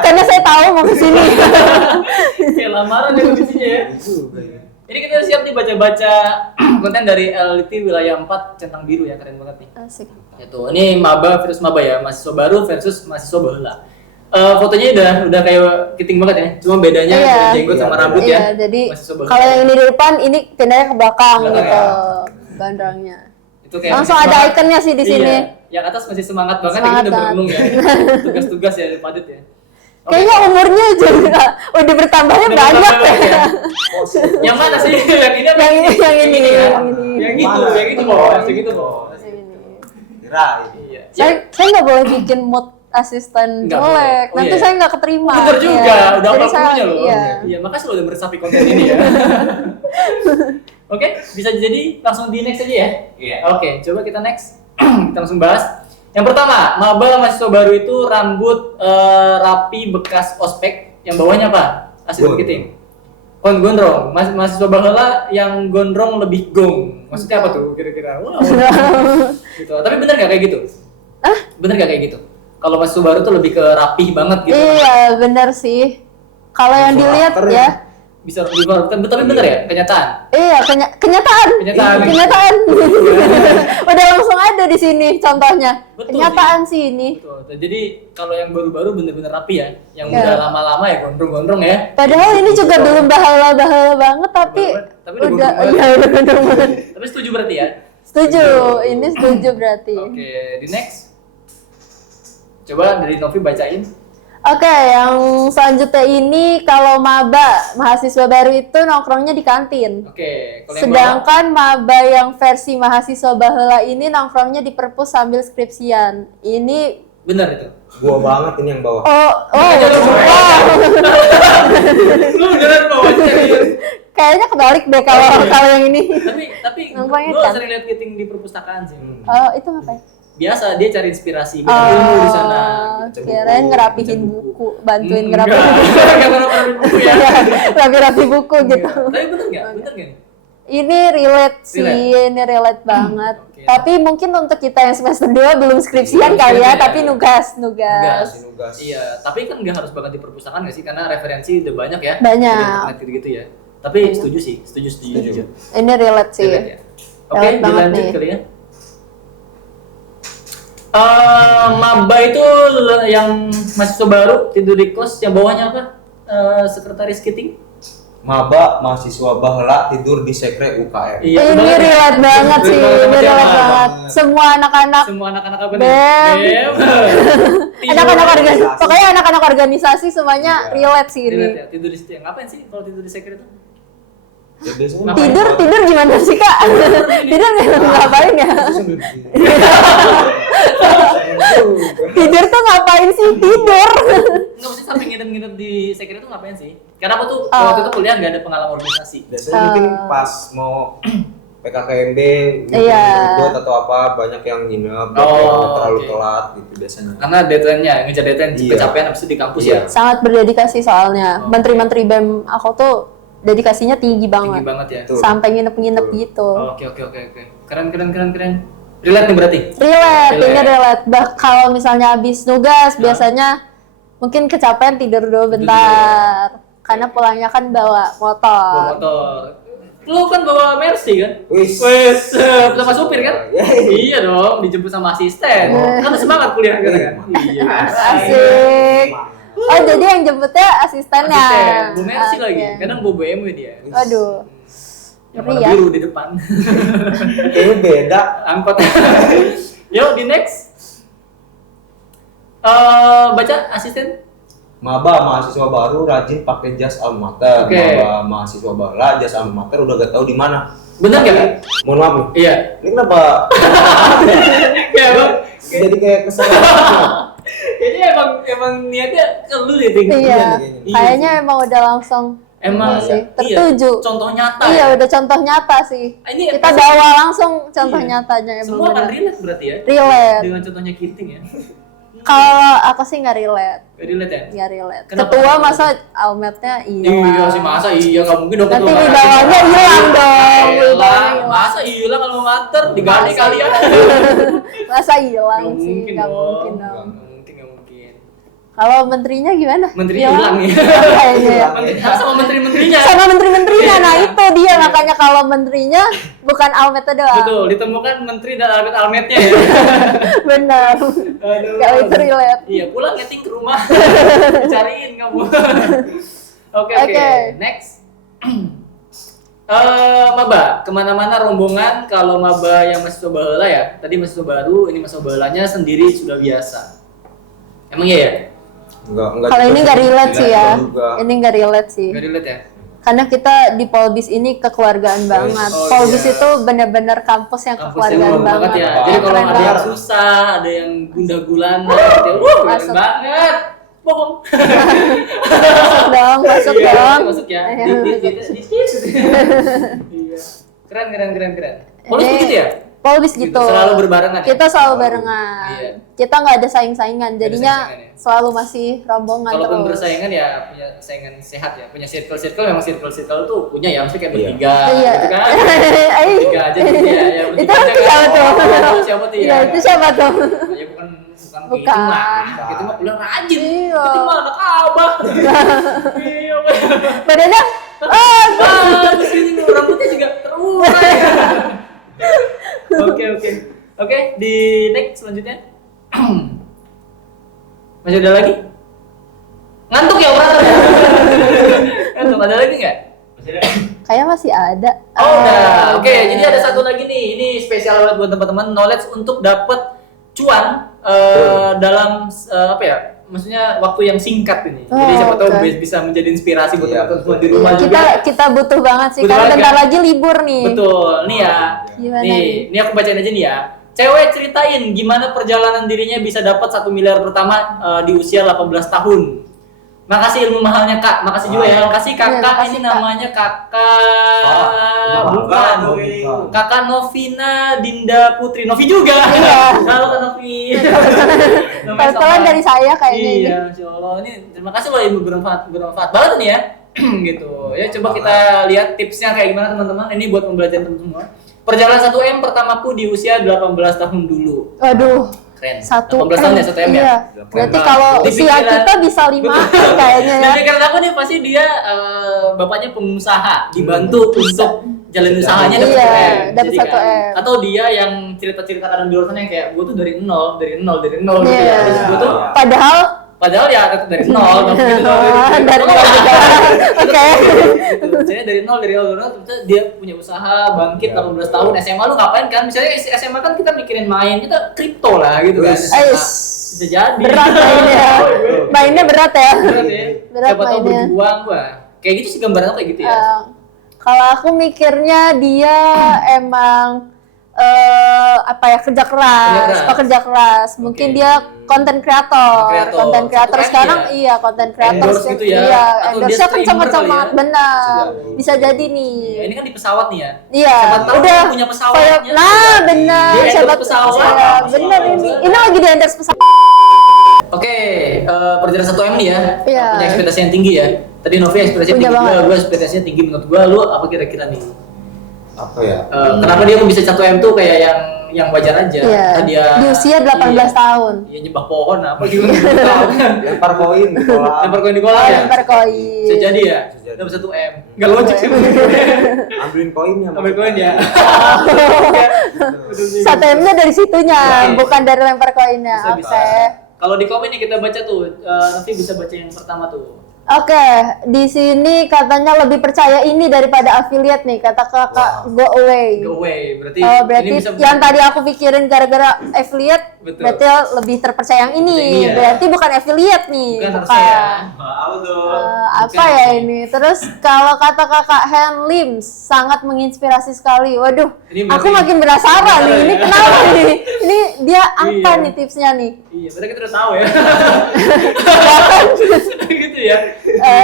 karena saya tahu mau kesini. Kayak lamaran ya kondisinya ya. Jadi kita siap nih baca-baca konten dari LLT Wilayah 4 Centang Biru ya, keren banget nih. Asik. Itu, ini maba versus maba ya, mahasiswa baru versus mahasiswa baheula. Fotonya udah kayak kiting banget ya, cuma bedanya Iya. jenggot sama rambut Iya, ya. jadi Mahasiswa baheula. kalau yang ini di depan, ini pindahnya ke belakang Belakang gitu, ya. gondrongnya. Itu kayak Langsung masih ada semangat. ikonnya sih di Iya. sini. Yang atas masih semangat banget, Semangat yang ini udah banget. berenung ya. Tugas-tugas ya, padat ya. Oke. Kayaknya umurnya juga udah bertambahnya Udah banyak bertambah ya. Yang mana sih? Yang ini apa? Yang ini, yang ini, ya? yang ini. Yang itu, Mana? yang itu bos, yang itu bos. Kirain. Iya. Saya nggak boleh bikin mood asisten Nggak jelek, boleh. Oh, nanti iya. saya nggak keterima. Bener juga, Iya. udah Jadi apa saya- punya loh. Iya. Iya, makasih lo udah meresapi konten ini ya. Oke, bisa jadi langsung di next aja ya. Iya. Oke, coba kita next. Kita langsung bahas. Yang pertama, maba mahasiswa baru itu rambut rapi bekas ospek, yang bawahnya apa? Asli marketing. Gondrong. Mahasiswa baheula yang gondrong lebih gong. Maksudnya apa tuh kira-kira? Wow. Gitu. Tapi bener nggak kayak gitu? Bener nggak kayak gitu? Kalau mahasiswa baru tuh lebih ke rapih banget gitu. Iya, benar sih. Kalau yang dilihat Karakter ya, Bisa tapi bener ya kenyataan. iya kenyataan. Kenyataan. Kenyataan. Udah langsung ada di sini contohnya. Betul Kenyataan sih ini. Betul. Jadi kalau yang baru-baru bener-bener rapi ya. Yang Iya. udah lama-lama ya gondrong-gondrong ya. Padahal ini juga belum bahala-bahala banget tapi Tapi udah udah gondrong udah udah gondrong banget. Tapi setuju berarti ya? Setuju, ini setuju berarti. Oke, di next. Coba dari Novi bacain. Oke, yang selanjutnya ini kalau maba mahasiswa baru itu nongkrongnya di kantin. Oke, kalau yang bawah. Sedangkan maba yang versi mahasiswa baheula ini nongkrongnya di perpus sambil skripsian. Ini Bener itu. Gua banget ini yang bawah. wow. Lu beneran bawa serius. Kayaknya kebalik deh kalau yang ini. Tapi Nongkrongnya gue kan? sering lihat meeting di perpustakaan sih. Oh, itu ngapain? Biasa dia cari inspirasi banyak ilmu di sana. Kirain ngerapihin buku, bantuin Enggak. ngerapihin buku. Enggak pernah buku ya. Rapi-rapi buku gitu. Tapi bener nggak? Bener nggak nih? Ini relate sih, Relate. ini relate banget. Oke. Tapi mungkin untuk kita yang semester 2 belum skripsian Belum kali ya, skripsian. tapi nugas. Nugas. Iya, tapi kan nggak harus banget di perpustakaan nggak sih? Karena referensi udah banyak ya. Banyak. Di internet gitu-gitu ya. Tapi setuju sih, setuju. Ini relate sih. Relate ya. Oke, Relate banget dilanjut nih. kali ya. Maba itu yang mahasiswa baru tidur di kos, yang bawahnya apa? Sekretaris kiting. Maba mahasiswa baheula tidur di sekre UKM. Iya, Ini banget. relate banget sih, Relate ini banget ya, relate Bang. banget. Semua anak-anak, Semua anak-anak apa nih? Bem. Tidur. anak-anak organisasi, pokoknya anak-anak organisasi semuanya Iya. relate sih Relate ini. ya, tidur di situ. Ngapain sih kalau tidur di sekre itu? Ya, biasanya Ngapain? Tidur gimana sih kak? Tidur ngapain ya? Tidur tuh ngapain sih tidur? Enggak mesti sampai nginep-nginep di sekre itu ngapain sih? Karena aku tuh waktu itu kuliah nggak ada pengalaman organisasi. Biasanya mungkin pas mau PKKMB, Iya. ikut atau apa banyak yang nginep, Oh, yang terlalu oke. telat gitu biasanya. Karena deadline-nya, ngejar deadline, Iya. kecapean abis itu di kampus Iya. ya. Sangat berdedikasi soalnya. Oke. Menteri-menteri BEM aku tuh dedikasinya tinggi banget. Tinggi banget ya. Tuh. Sampai nginep-nginep gitu. Oke. Keren. Relate nih berarti. Relate, ini Relate. relate. Kalau misalnya habis nugas, biasanya mungkin kecapean tidur dulu bentar. Karena pulangnya kan bawa Bawa motor. motor. Lu kan bawa Mercy kan? Wis. Sama supir kan? Yeay. Iya dong, dijemput sama asisten. Kan semangat kuliah kan? Iya. Asik. Oh, jadi yang jemputnya asistennya. Asisten, Bu Mercy lagi. Oke. Kadang bawa BMW dia. Waduh. Yang Ngeri warna ya. biru di depan. Kayaknya beda. Angkot. Yuk di next. Baca asisten. Maba mahasiswa baru rajin pakai jas alma mater. Oke. Maba mahasiswa baru jas alma mater udah gak tahu di mana. Benar nggak Kak? Mohon maaf nih. Iya. Ini kenapa? Ya bang. Jadi kayak kesel. Jadi emang niatnya ke lu deh Ting. Iya. Iya. Kayaknya emang udah langsung Emang sih, iya, tertuju. contoh nyata. Iya, ya? udah contoh nyata sih. Ini Kita pasti- bawa langsung contoh Iya. nyatanya emang. Semua kan bener. relate berarti ya? Relate. Dengan contohnya Kiting ya? Kalau aku sih nggak relate. Gak relate ya? Nggak relate. Kenapa? Ketua masa almetnya iya. Iya sih, masa iya nggak mungkin dong Nanti ketua wibawanya hilang dong. Hilang. Wibawanya hilang. Masa hilang kalau mater diganti Masa kali ya? Masa hilang Nggak sih, mungkin nggak dong. mungkin Nggak dong. mungkin. Kalau menterinya gimana? Menterinya hilang nih. Kayaknya ya. Sama menteri-menterinya. Sama menteri-menterinya, Iya. nah itu dia makanya kalau menterinya bukan almetnya doang. Betul, ditemukan menteri dan almet-almetnya ya. Benar. Aduh. Kalau itu relate. Iya, pulang ngeting ke rumah. Dicariin kamu. Oke. Oke. Next. Maba, kemana-mana rombongan kalau maba yang mahasiswa baheula ya. Tadi mahasiswa baru, ini mahasiswa baheulanya sendiri sudah biasa. Emang iya ya? Enggak. Kalau ini nggak relate sih ya. Juga. Ini nggak relate sih. Gak relate ya? Karena kita di Polbis ini kekeluargaan banget. Oh, Polbis iya. itu bener-bener kampus yang Kampusnya kekeluargaan banget banget. ya. Jadi kalau Keren ada yang banget. susah, ada yang gundah gulana, gitu. Keren Masuk. banget. Bohong. Masuk dong, masuk Iya, dong. masuk ya. Ayo. Iya. Keren. Polisi Ini begitu ya? Polbis Gitu, gitu. selalu berbarengan ya? Kita selalu barengan. Iya. Kita nggak ada saing-saingan. Nggak ada Jadinya saingan ya? selalu masih rombongan Kalaupun terus. bersaingan ya punya saingan sehat ya. Punya circle memang circle tuh punya ya, maksudnya kayak Iya. bertiga Iya. gitu kan. Eh, Bertiga aja gitu ya. Ya Itu bertiga aja siapa kan. tuh? Oh, siapa tuh ya? Iya, itu siapa tuh? Ya bukan Bukan. gitu lah. Itu mah pulang rajin. Iya. Itu mah anak abah. Iya. Badannya Bagus ini rambutnya juga terurai. Oke, di next selanjutnya. Masih ada lagi? Ngantuk ya brother ya? Ngantuk, ada lagi nggak? kayak masih ada. Oh udah, oke. Ada. Jadi ada satu lagi nih, ini spesial banget buat teman-teman, knowledge untuk dapat cuan dalam apa ya? Maksudnya waktu yang singkat ini. Jadi Oh, siapa tahu oke. bisa menjadi inspirasi buat Iya, teman-teman di betul. rumah juga. Kita butuh banget sih Butuh karena banget, bentar kan? lagi libur nih. Betul, nih ya. Gimana nih, nih? ini aku bacain aja nih ya. Cewek ceritain gimana perjalanan dirinya bisa dapat 1 miliar pertama di usia 18 tahun. Makasih ilmu mahalnya Kak, makasih juga ya. Makasih Kakak, Iya, makasih, ini Kak. namanya Kakak bukan. Bukan. Kakak Novina Dinda Putri. Novi juga. Iya. Halo Kak Novi. Namanya Kebetulan sama. dari saya kayaknya ini. Iya, Masya Allah. Ini terima kasih loh ilmu bermanfaat banget nih ya. Gitu. Ya coba kita lihat tipsnya kayak gimana teman-teman. Ini buat pembelajaran teman semua. Perjalanan 1M pertamaku di usia 18 tahun dulu. Waduh. Keren. 1M 18 tahun ya 1M ya. Iya. Berarti Keren kalau banget. usia Dipikiran- kita bisa 5 kayaknya ya. Di pikiran aku nih pasti dia bapaknya pengusaha, dibantu untuk jalan usahanya dapat Iya, 1M. dapat Jadi kan, 1M. atau dia yang cerita-cerita kadang di luar sana yang kayak gue tuh dari nol gitu Iya. ya. Terus gue tuh Padahal ya tetap dari nol, maksudnya gitu. dari nol juga. Oke. Gitu. Misalnya dari nol, terus dia punya usaha, bangkit 18 tahun, SMA lu ngapain kan? Misalnya SMA kan kita mikirin main, kita kripto lah gitu kan. Ais. Bisa jadi. Berat mainnya. Mainnya berat ya. Berat ya. Berat Siapa tahu mainnya. berjuang, wah. Kayak gitu sih gambaran aku kayak gitu ya. Kalau aku mikirnya dia emang apa ya Kerja keras. pekerja keras. Mungkin Oke. dia konten kreator Kreator. sekarang Satu M iya konten kreator Endorse gitu ya. iya Atau dia endorse-nya streamer kencang-kencang kali ya. banget benar Bisa bisa jadi nih Ya, ini kan di pesawat nih ya. iya Siapa tahu udah dia punya pesawatnya. nah benar Dia siapa endorse pesawat. iya, benar ini lagi di endorse pesawat Oke, perjalanan 1M nih ya. Iya. Punya ekspektasi yang tinggi ya. Tadi Novi ekspektasinya Punya tinggi, banget. gue ekspektasinya tinggi menurut gue. Lu apa kira-kira nih? Apa ya? Kenapa dia kok bisa 1M tuh kayak yang wajar aja? iya Kan dia di usia 18 tahun Iya nyembah pohon apa gimana? Nggak tahu kan. Lempar koin di kolam. Lempar koin di kolam ya? lempar koin Bisa jadi ya? Bisa jadi. Dapat 1M. Enggak logik sih. Ambilin koinnya. Ambil koin ya. satu M-nya dari situnya Oke. bukan dari lempar koinnya Bisa, oke bisa. Kalau di komen nih kita baca tuh, Novi bisa baca yang pertama tuh. Oke, di sini katanya lebih percaya ini daripada affiliate nih, kata kakak Wow. go away. Go away, berarti Oh, ini berarti bisa yang tadi aku pikirin gara-gara affiliate Betul. Berarti lebih terpercaya yang ini. Iya. Berarti bukan affiliate nih. Bukan harusnya ya. Tahu dong. Apa ya ini? Terus kalau kata kakak Hen Lim sangat menginspirasi sekali. Waduh, Ini aku berarti- makin penasaran nih. Ini ya. kenapa nih? Ini dia apa Iya. nih tipsnya nih? Iya, berarti kita udah tahu ya. Gitu ya.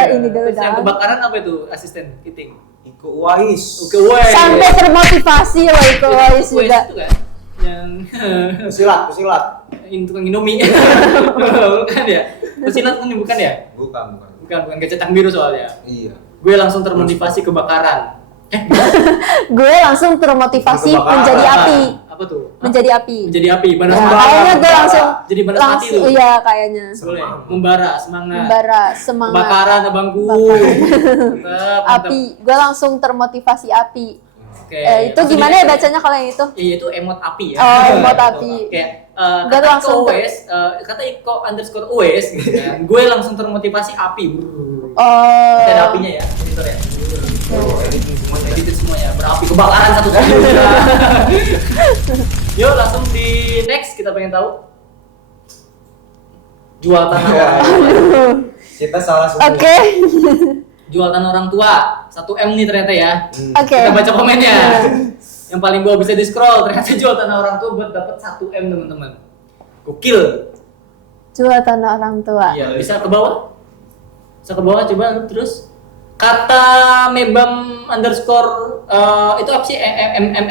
Ini dulu Terus yang dong. kebakaran apa itu asisten kiting? Iko Wais. Oke, woi. Sampai termotivasi loh itu Wais Wes juga. itu kan yang Kusilat. ini tukang Indomie. Bukan ya? Pesilat ini bukan ya? Bukan. Bukan kecetang biru soalnya. Iya. Gue langsung termotivasi kebakaran. Gue langsung termotivasi Kebakaran. menjadi api. Apa tuh? Menjadi api. Menjadi api, banas Ya, mata. kayaknya gue langsung Jadi banas mati langsung tuh. iya kayaknya. Boleh. Membara, semangat. Membara, semangat. Kebakaran abangku. Kebakaran. Mantap, mantap. Api, gue langsung termotivasi api. Oke. Itu Langsung gimana ya di- bacanya kalau yang itu? Iya itu emot api ya. Oh, emot api. Kayak Gua kata tuh langsung Iko Uwais, kata Iko underscore Uwais gitu kan. Gue langsung termotivasi api. Oh. Ada apinya ya, editor ya. Editing semuanya. Editin semuanya, berapi kebakaran satu studio. Yuk langsung di next kita pengen tahu. Jual tanah orang tua. Kita salah semua. Oke. Jual tanah orang tua. 1M nih ternyata ya. Oke. Kita baca komennya. Yang paling bawah bisa di scroll, ternyata jual tanah orang tua buat dapat 1M teman-teman. Gokil. Jual tanah orang tua. Iya, bisa ke bawah? Bisa ke bawah coba terus. Kata Mebam underscore itu apa sih?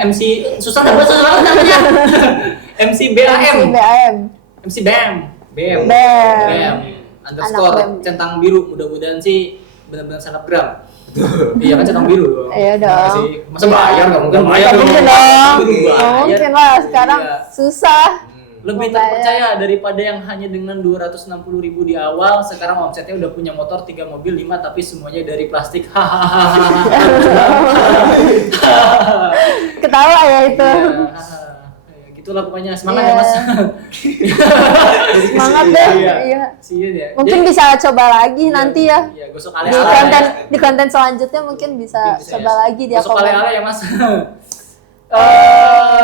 MC susah banget namanya. MC BAM. BAM. MC BAM. BAM. BAM. Underscore Anak BAM. centang biru. Mudah-mudahan sih benar-benar selebgram. Iya kan centang biru. Iya dong. Masa sih? Masa bayar nggak mungkin bayar Nggak mungkin dong. Bayar. Nggak mungkin lah sekarang Iya. susah. Lebih Mau bayar. terpercaya daripada yang hanya dengan 260.000 di awal. Sekarang omsetnya udah punya motor 3 mobil 5 tapi semuanya dari plastik. Hahaha. Ketawa ya itu. Ya, gitulah pokoknya semangat Iya. ya Mas. Semangat deh. Iya. Iya. Siun ya. Mungkin Jadi- bisa coba lagi nanti ya. Iya, gosok Di ale-ale. konten ya. di konten selanjutnya mungkin bisa Mungkin bisa coba ya. lagi dia Gosok komen. ale-ale ya Mas.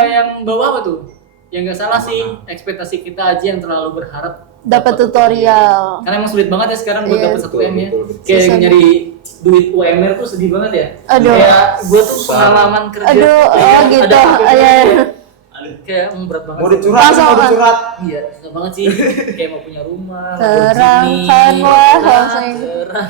Yang bawah apa tuh? Yang nggak salah sih ekspektasi kita aja yang terlalu berharap Dapat tutorial. Karena emang sulit banget ya sekarang buat Iya. dapat 1M ya. Betul. Kayak Susah. nyari duit UMR tuh sedih banget ya. Aduh. Kayak gue tuh pengalaman kerja. Aduh, kayak oh gitu. ada- Iya. Kayak berat banget. Mau dicurhat, Langsung, mau dicurhat. Iya, susah banget sih. Kayak mau punya rumah, Terangkanlah langsung. terang.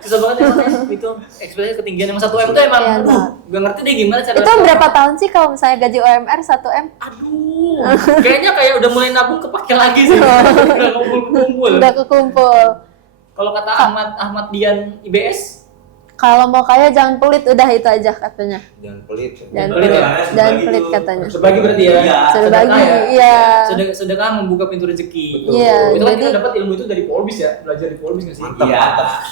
Susah banget ya Mas, itu ekspektasi ketinggian emang 1M tuh emang Iya, aduh, gak ngerti deh gimana cara. Itu berapa tahun sih kalau misalnya gaji UMR 1M? Aduh, kayaknya kayak udah mulai nabung kepake lagi sih. Udah ngumpul-ngumpul. Udah kekumpul. Kalau kata Ahmad Dian IBS, Kalau mau kaya jangan pelit, udah itu aja katanya. Jangan pelit. Jangan pelit pelit, ya? jangan pelit katanya. berbagi berarti ya. Iya. Sudah bagi, Sedekah ya? iya. Sedekah membuka pintu rezeki. Betul. Iya, Itu kan jadi kita dapat ilmu itu dari Polbis ya, belajar di Polbis nggak sih? Mantap. Iya.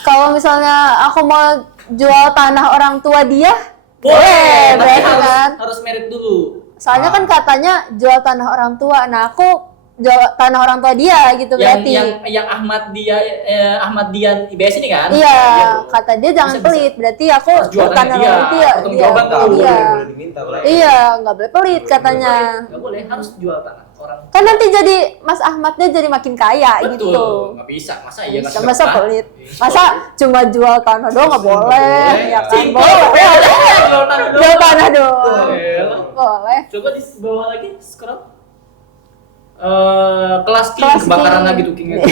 kalau misalnya aku mau jual tanah orang tua dia, Boleh, tapi berarti harus, kan. harus merit dulu. Soalnya kan katanya jual tanah orang tua. Nah, aku jual tanah orang tua dia gitu berarti. Yang Ahmad Dian IBS ini kan? Iya, kata dia jangan Bisa, pelit. Berarti aku Harus jual tanah tanah dia, orang dia. potong Dia. jawaban tuh. Iya. Boleh diminta, boleh. Iya, nggak boleh pelit katanya. Nggak boleh, harus jual tanah orang. Kan nanti jadi Mas Ahmadnya jadi makin kaya Betul, gitu. nggak bisa. Masa iya nggak Masa sedekah? pelit? Iya, Masa cuma jual tanah doang nggak boleh? Ya kan Simpel. boleh. Jual tanah doang. Jual tanah doang. Boleh. Boleh. Coba di bawah lagi scroll. Kelas King Kelas kebakaran King. lagi tuh King itu.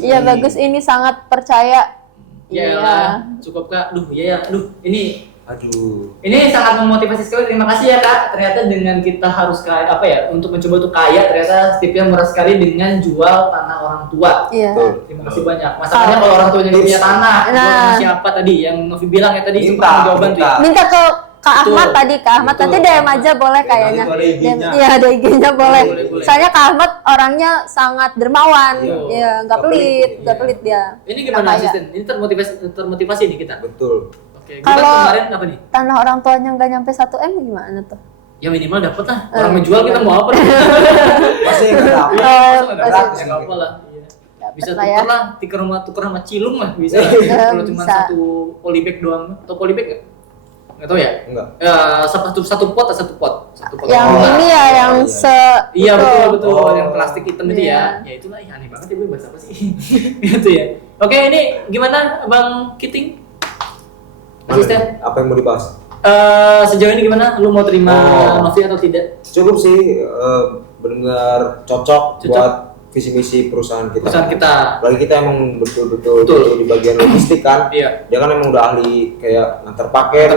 Iya bagus, ini sangat percaya. Ya lah, cukup Kak. Duh, iya ya. Duh, ini Aduh. sangat memotivasi sekali. Terima kasih ya Kak. Ternyata dengan kita harus kaya apa ya? Untuk mencoba untuk kaya, ternyata tipsnya murah sekali dengan jual tanah orang tua. Iya. Betul. Terima kasih banyak. Masalahnya kalau orang tuanya nggak punya tanah, Nah. siapa tadi yang Novi bilang ya tadi Minta, sempat jawaban tuh. minta. Ya. Minta ke Kak Betul. Ahmad tadi, Kak Ahmad Betul. nanti DM aja boleh kayaknya. Nanti ada IG-nya. Iya ada IG-nya boleh. Boleh. Soalnya Kak Ahmad orangnya sangat dermawan, Iya. iya nggak Nggak pelit, pelit, nggak iya. pelit dia. Ini gimana Kaya. asisten? Ini termotivasi nih kita. Betul. Oke, kita Kalau- kemarin apa nih? Tanah orang tuanya nggak nyampe 1M gimana tuh? Ya minimal dapat lah. Orang menjual kita mau apa? Masih nggak dapat. Iya, Oh, masa nggak masih- dapat? Ya nggak apa lah. Iya. Dapet Bisa lah ya. tuker lah, tuker sama cilung lah bisa. lah. Iya, Kalau cuma bisa. satu polybag doang, atau polybag nggak? Nggak tahu ya? Enggak. Satu pot. Yang ini ya, yang Iya betul. Oh. Yang plastik hitam itu Iya. ya. Ya itulah, aneh banget ya gue bahas apa sih. Gitu ya. Oke, ini gimana Bang Kiting? Asisten? Apa yang mau dibahas? Sejauh ini gimana? Lu mau terima Oh. Novi atau tidak? Cukup sih, benar-benar cocok buat visi misi perusahaan kita. Apalagi kita emang betul-betul di bagian logistik kan. Iya. Dia kan emang udah ahli kayak nganter paket.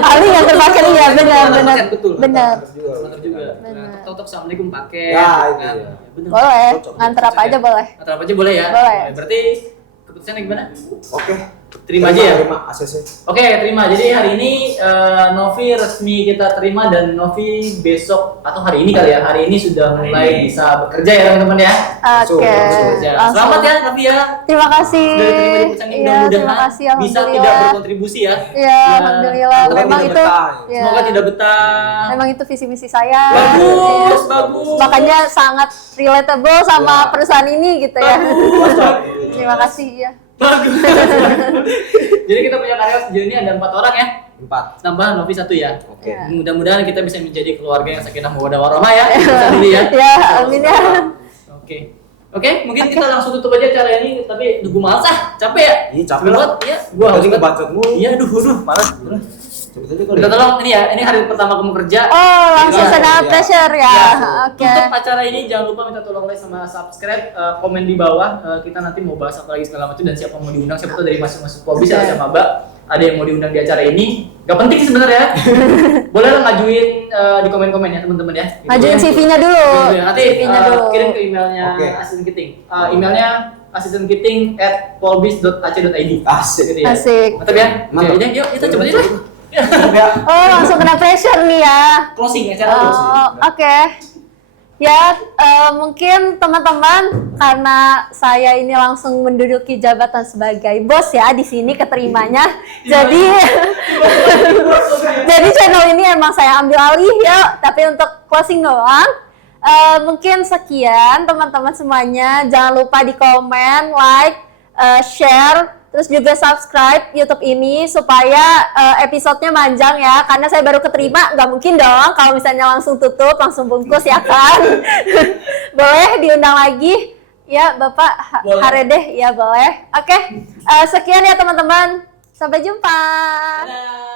ahli yang terpakai ya, benar. Betul. Benar. Benar juga. Benar. Tahu assalamualaikum paket. Ya, itu kan? ya. Bener. Boleh, Cocok. nganter apa aja boleh. Nganter apa aja boleh ya? Boleh. Berarti keputusannya gimana? Oke. Terima aja ya? Terima ACC. Oke, terima. Jadi hari ini Novi resmi kita terima dan Novi besok atau hari ini kali ya. Hari ini sudah mulai bisa bekerja ya teman-teman ya. Oke. Langsung Bekerja. langsung. Selamat ya Novi ya. Terima kasih. Sudah diterima di perusahaan ini, Iya, mudah-mudahan terima kasih, bisa tidak alhamdulillah. berkontribusi ya. Iya, alhamdulillah. Semoga Memang tidak itu betah. ya, Semoga tidak betah. memang itu visi misi saya. Bagus, Iya. bagus. Makanya sangat relatable sama Ya. perusahaan ini gitu ya. Bagus. Terima kasih ya. Bagus. Jadi kita punya karyawan sejauh ini ada 4 orang ya. 4. Tambah Novi 1 ya. Oke. Ya. Mudah-mudahan kita bisa menjadi keluarga yang sakinah mawaddah warahmah ya. Perusahaan ini ya. Ya, amin ya. Oke, mungkin kita langsung tutup aja acara ini, tapi gue malas capek ya. Iya, capek banget. lah. Iya, gua Tadi harus ngebacot mulu. Iya, aduh, malas. Coba aja kali. Kita tolong ini ya, ini hari pertama kamu kerja. Oh, langsung Iya, senang iya. pressure ya. Oke. Untuk acara ini jangan lupa minta tolong like sama subscribe, komen di bawah. Kita nanti mau bahas apa lagi segala macam dan siapa mau diundang, siapa tuh dari masing-masing Pobis Oke. sama Mbak. Ada yang mau diundang di acara ini. Gak penting sih sebenarnya. Boleh lah ngajuin di komen-komen ya teman-teman ya. Gitu Majuin ya. CV-nya dulu. Nanti CV-nya dulu. kirim ke emailnya Oke. Asisten Kiting. Emailnya asistenkiting@polbis.ac.id. Asik. Gitu ya. Asik. Mantap ya. Mantap. Oke, yuk kita coba aja. Oh, langsung kena pressure nih ya. Closing acara closing. Oh, oke. Ya, mungkin teman-teman karena saya ini langsung menduduki jabatan sebagai bos ya di sini keterimanya. Jadi jadi channel ini emang saya ambil alih ya, tapi untuk closing doang. Mungkin sekian teman-teman semuanya. Jangan lupa di komen, like, share, terus juga subscribe YouTube ini supaya episodenya panjang ya, karena saya baru keterima, nggak mungkin dong kalau misalnya langsung tutup, langsung bungkus ya kan. Boleh diundang lagi ya Bapak Boleh. Haredeh ya boleh. Oke, sekian ya teman-teman, sampai jumpa. Dadah.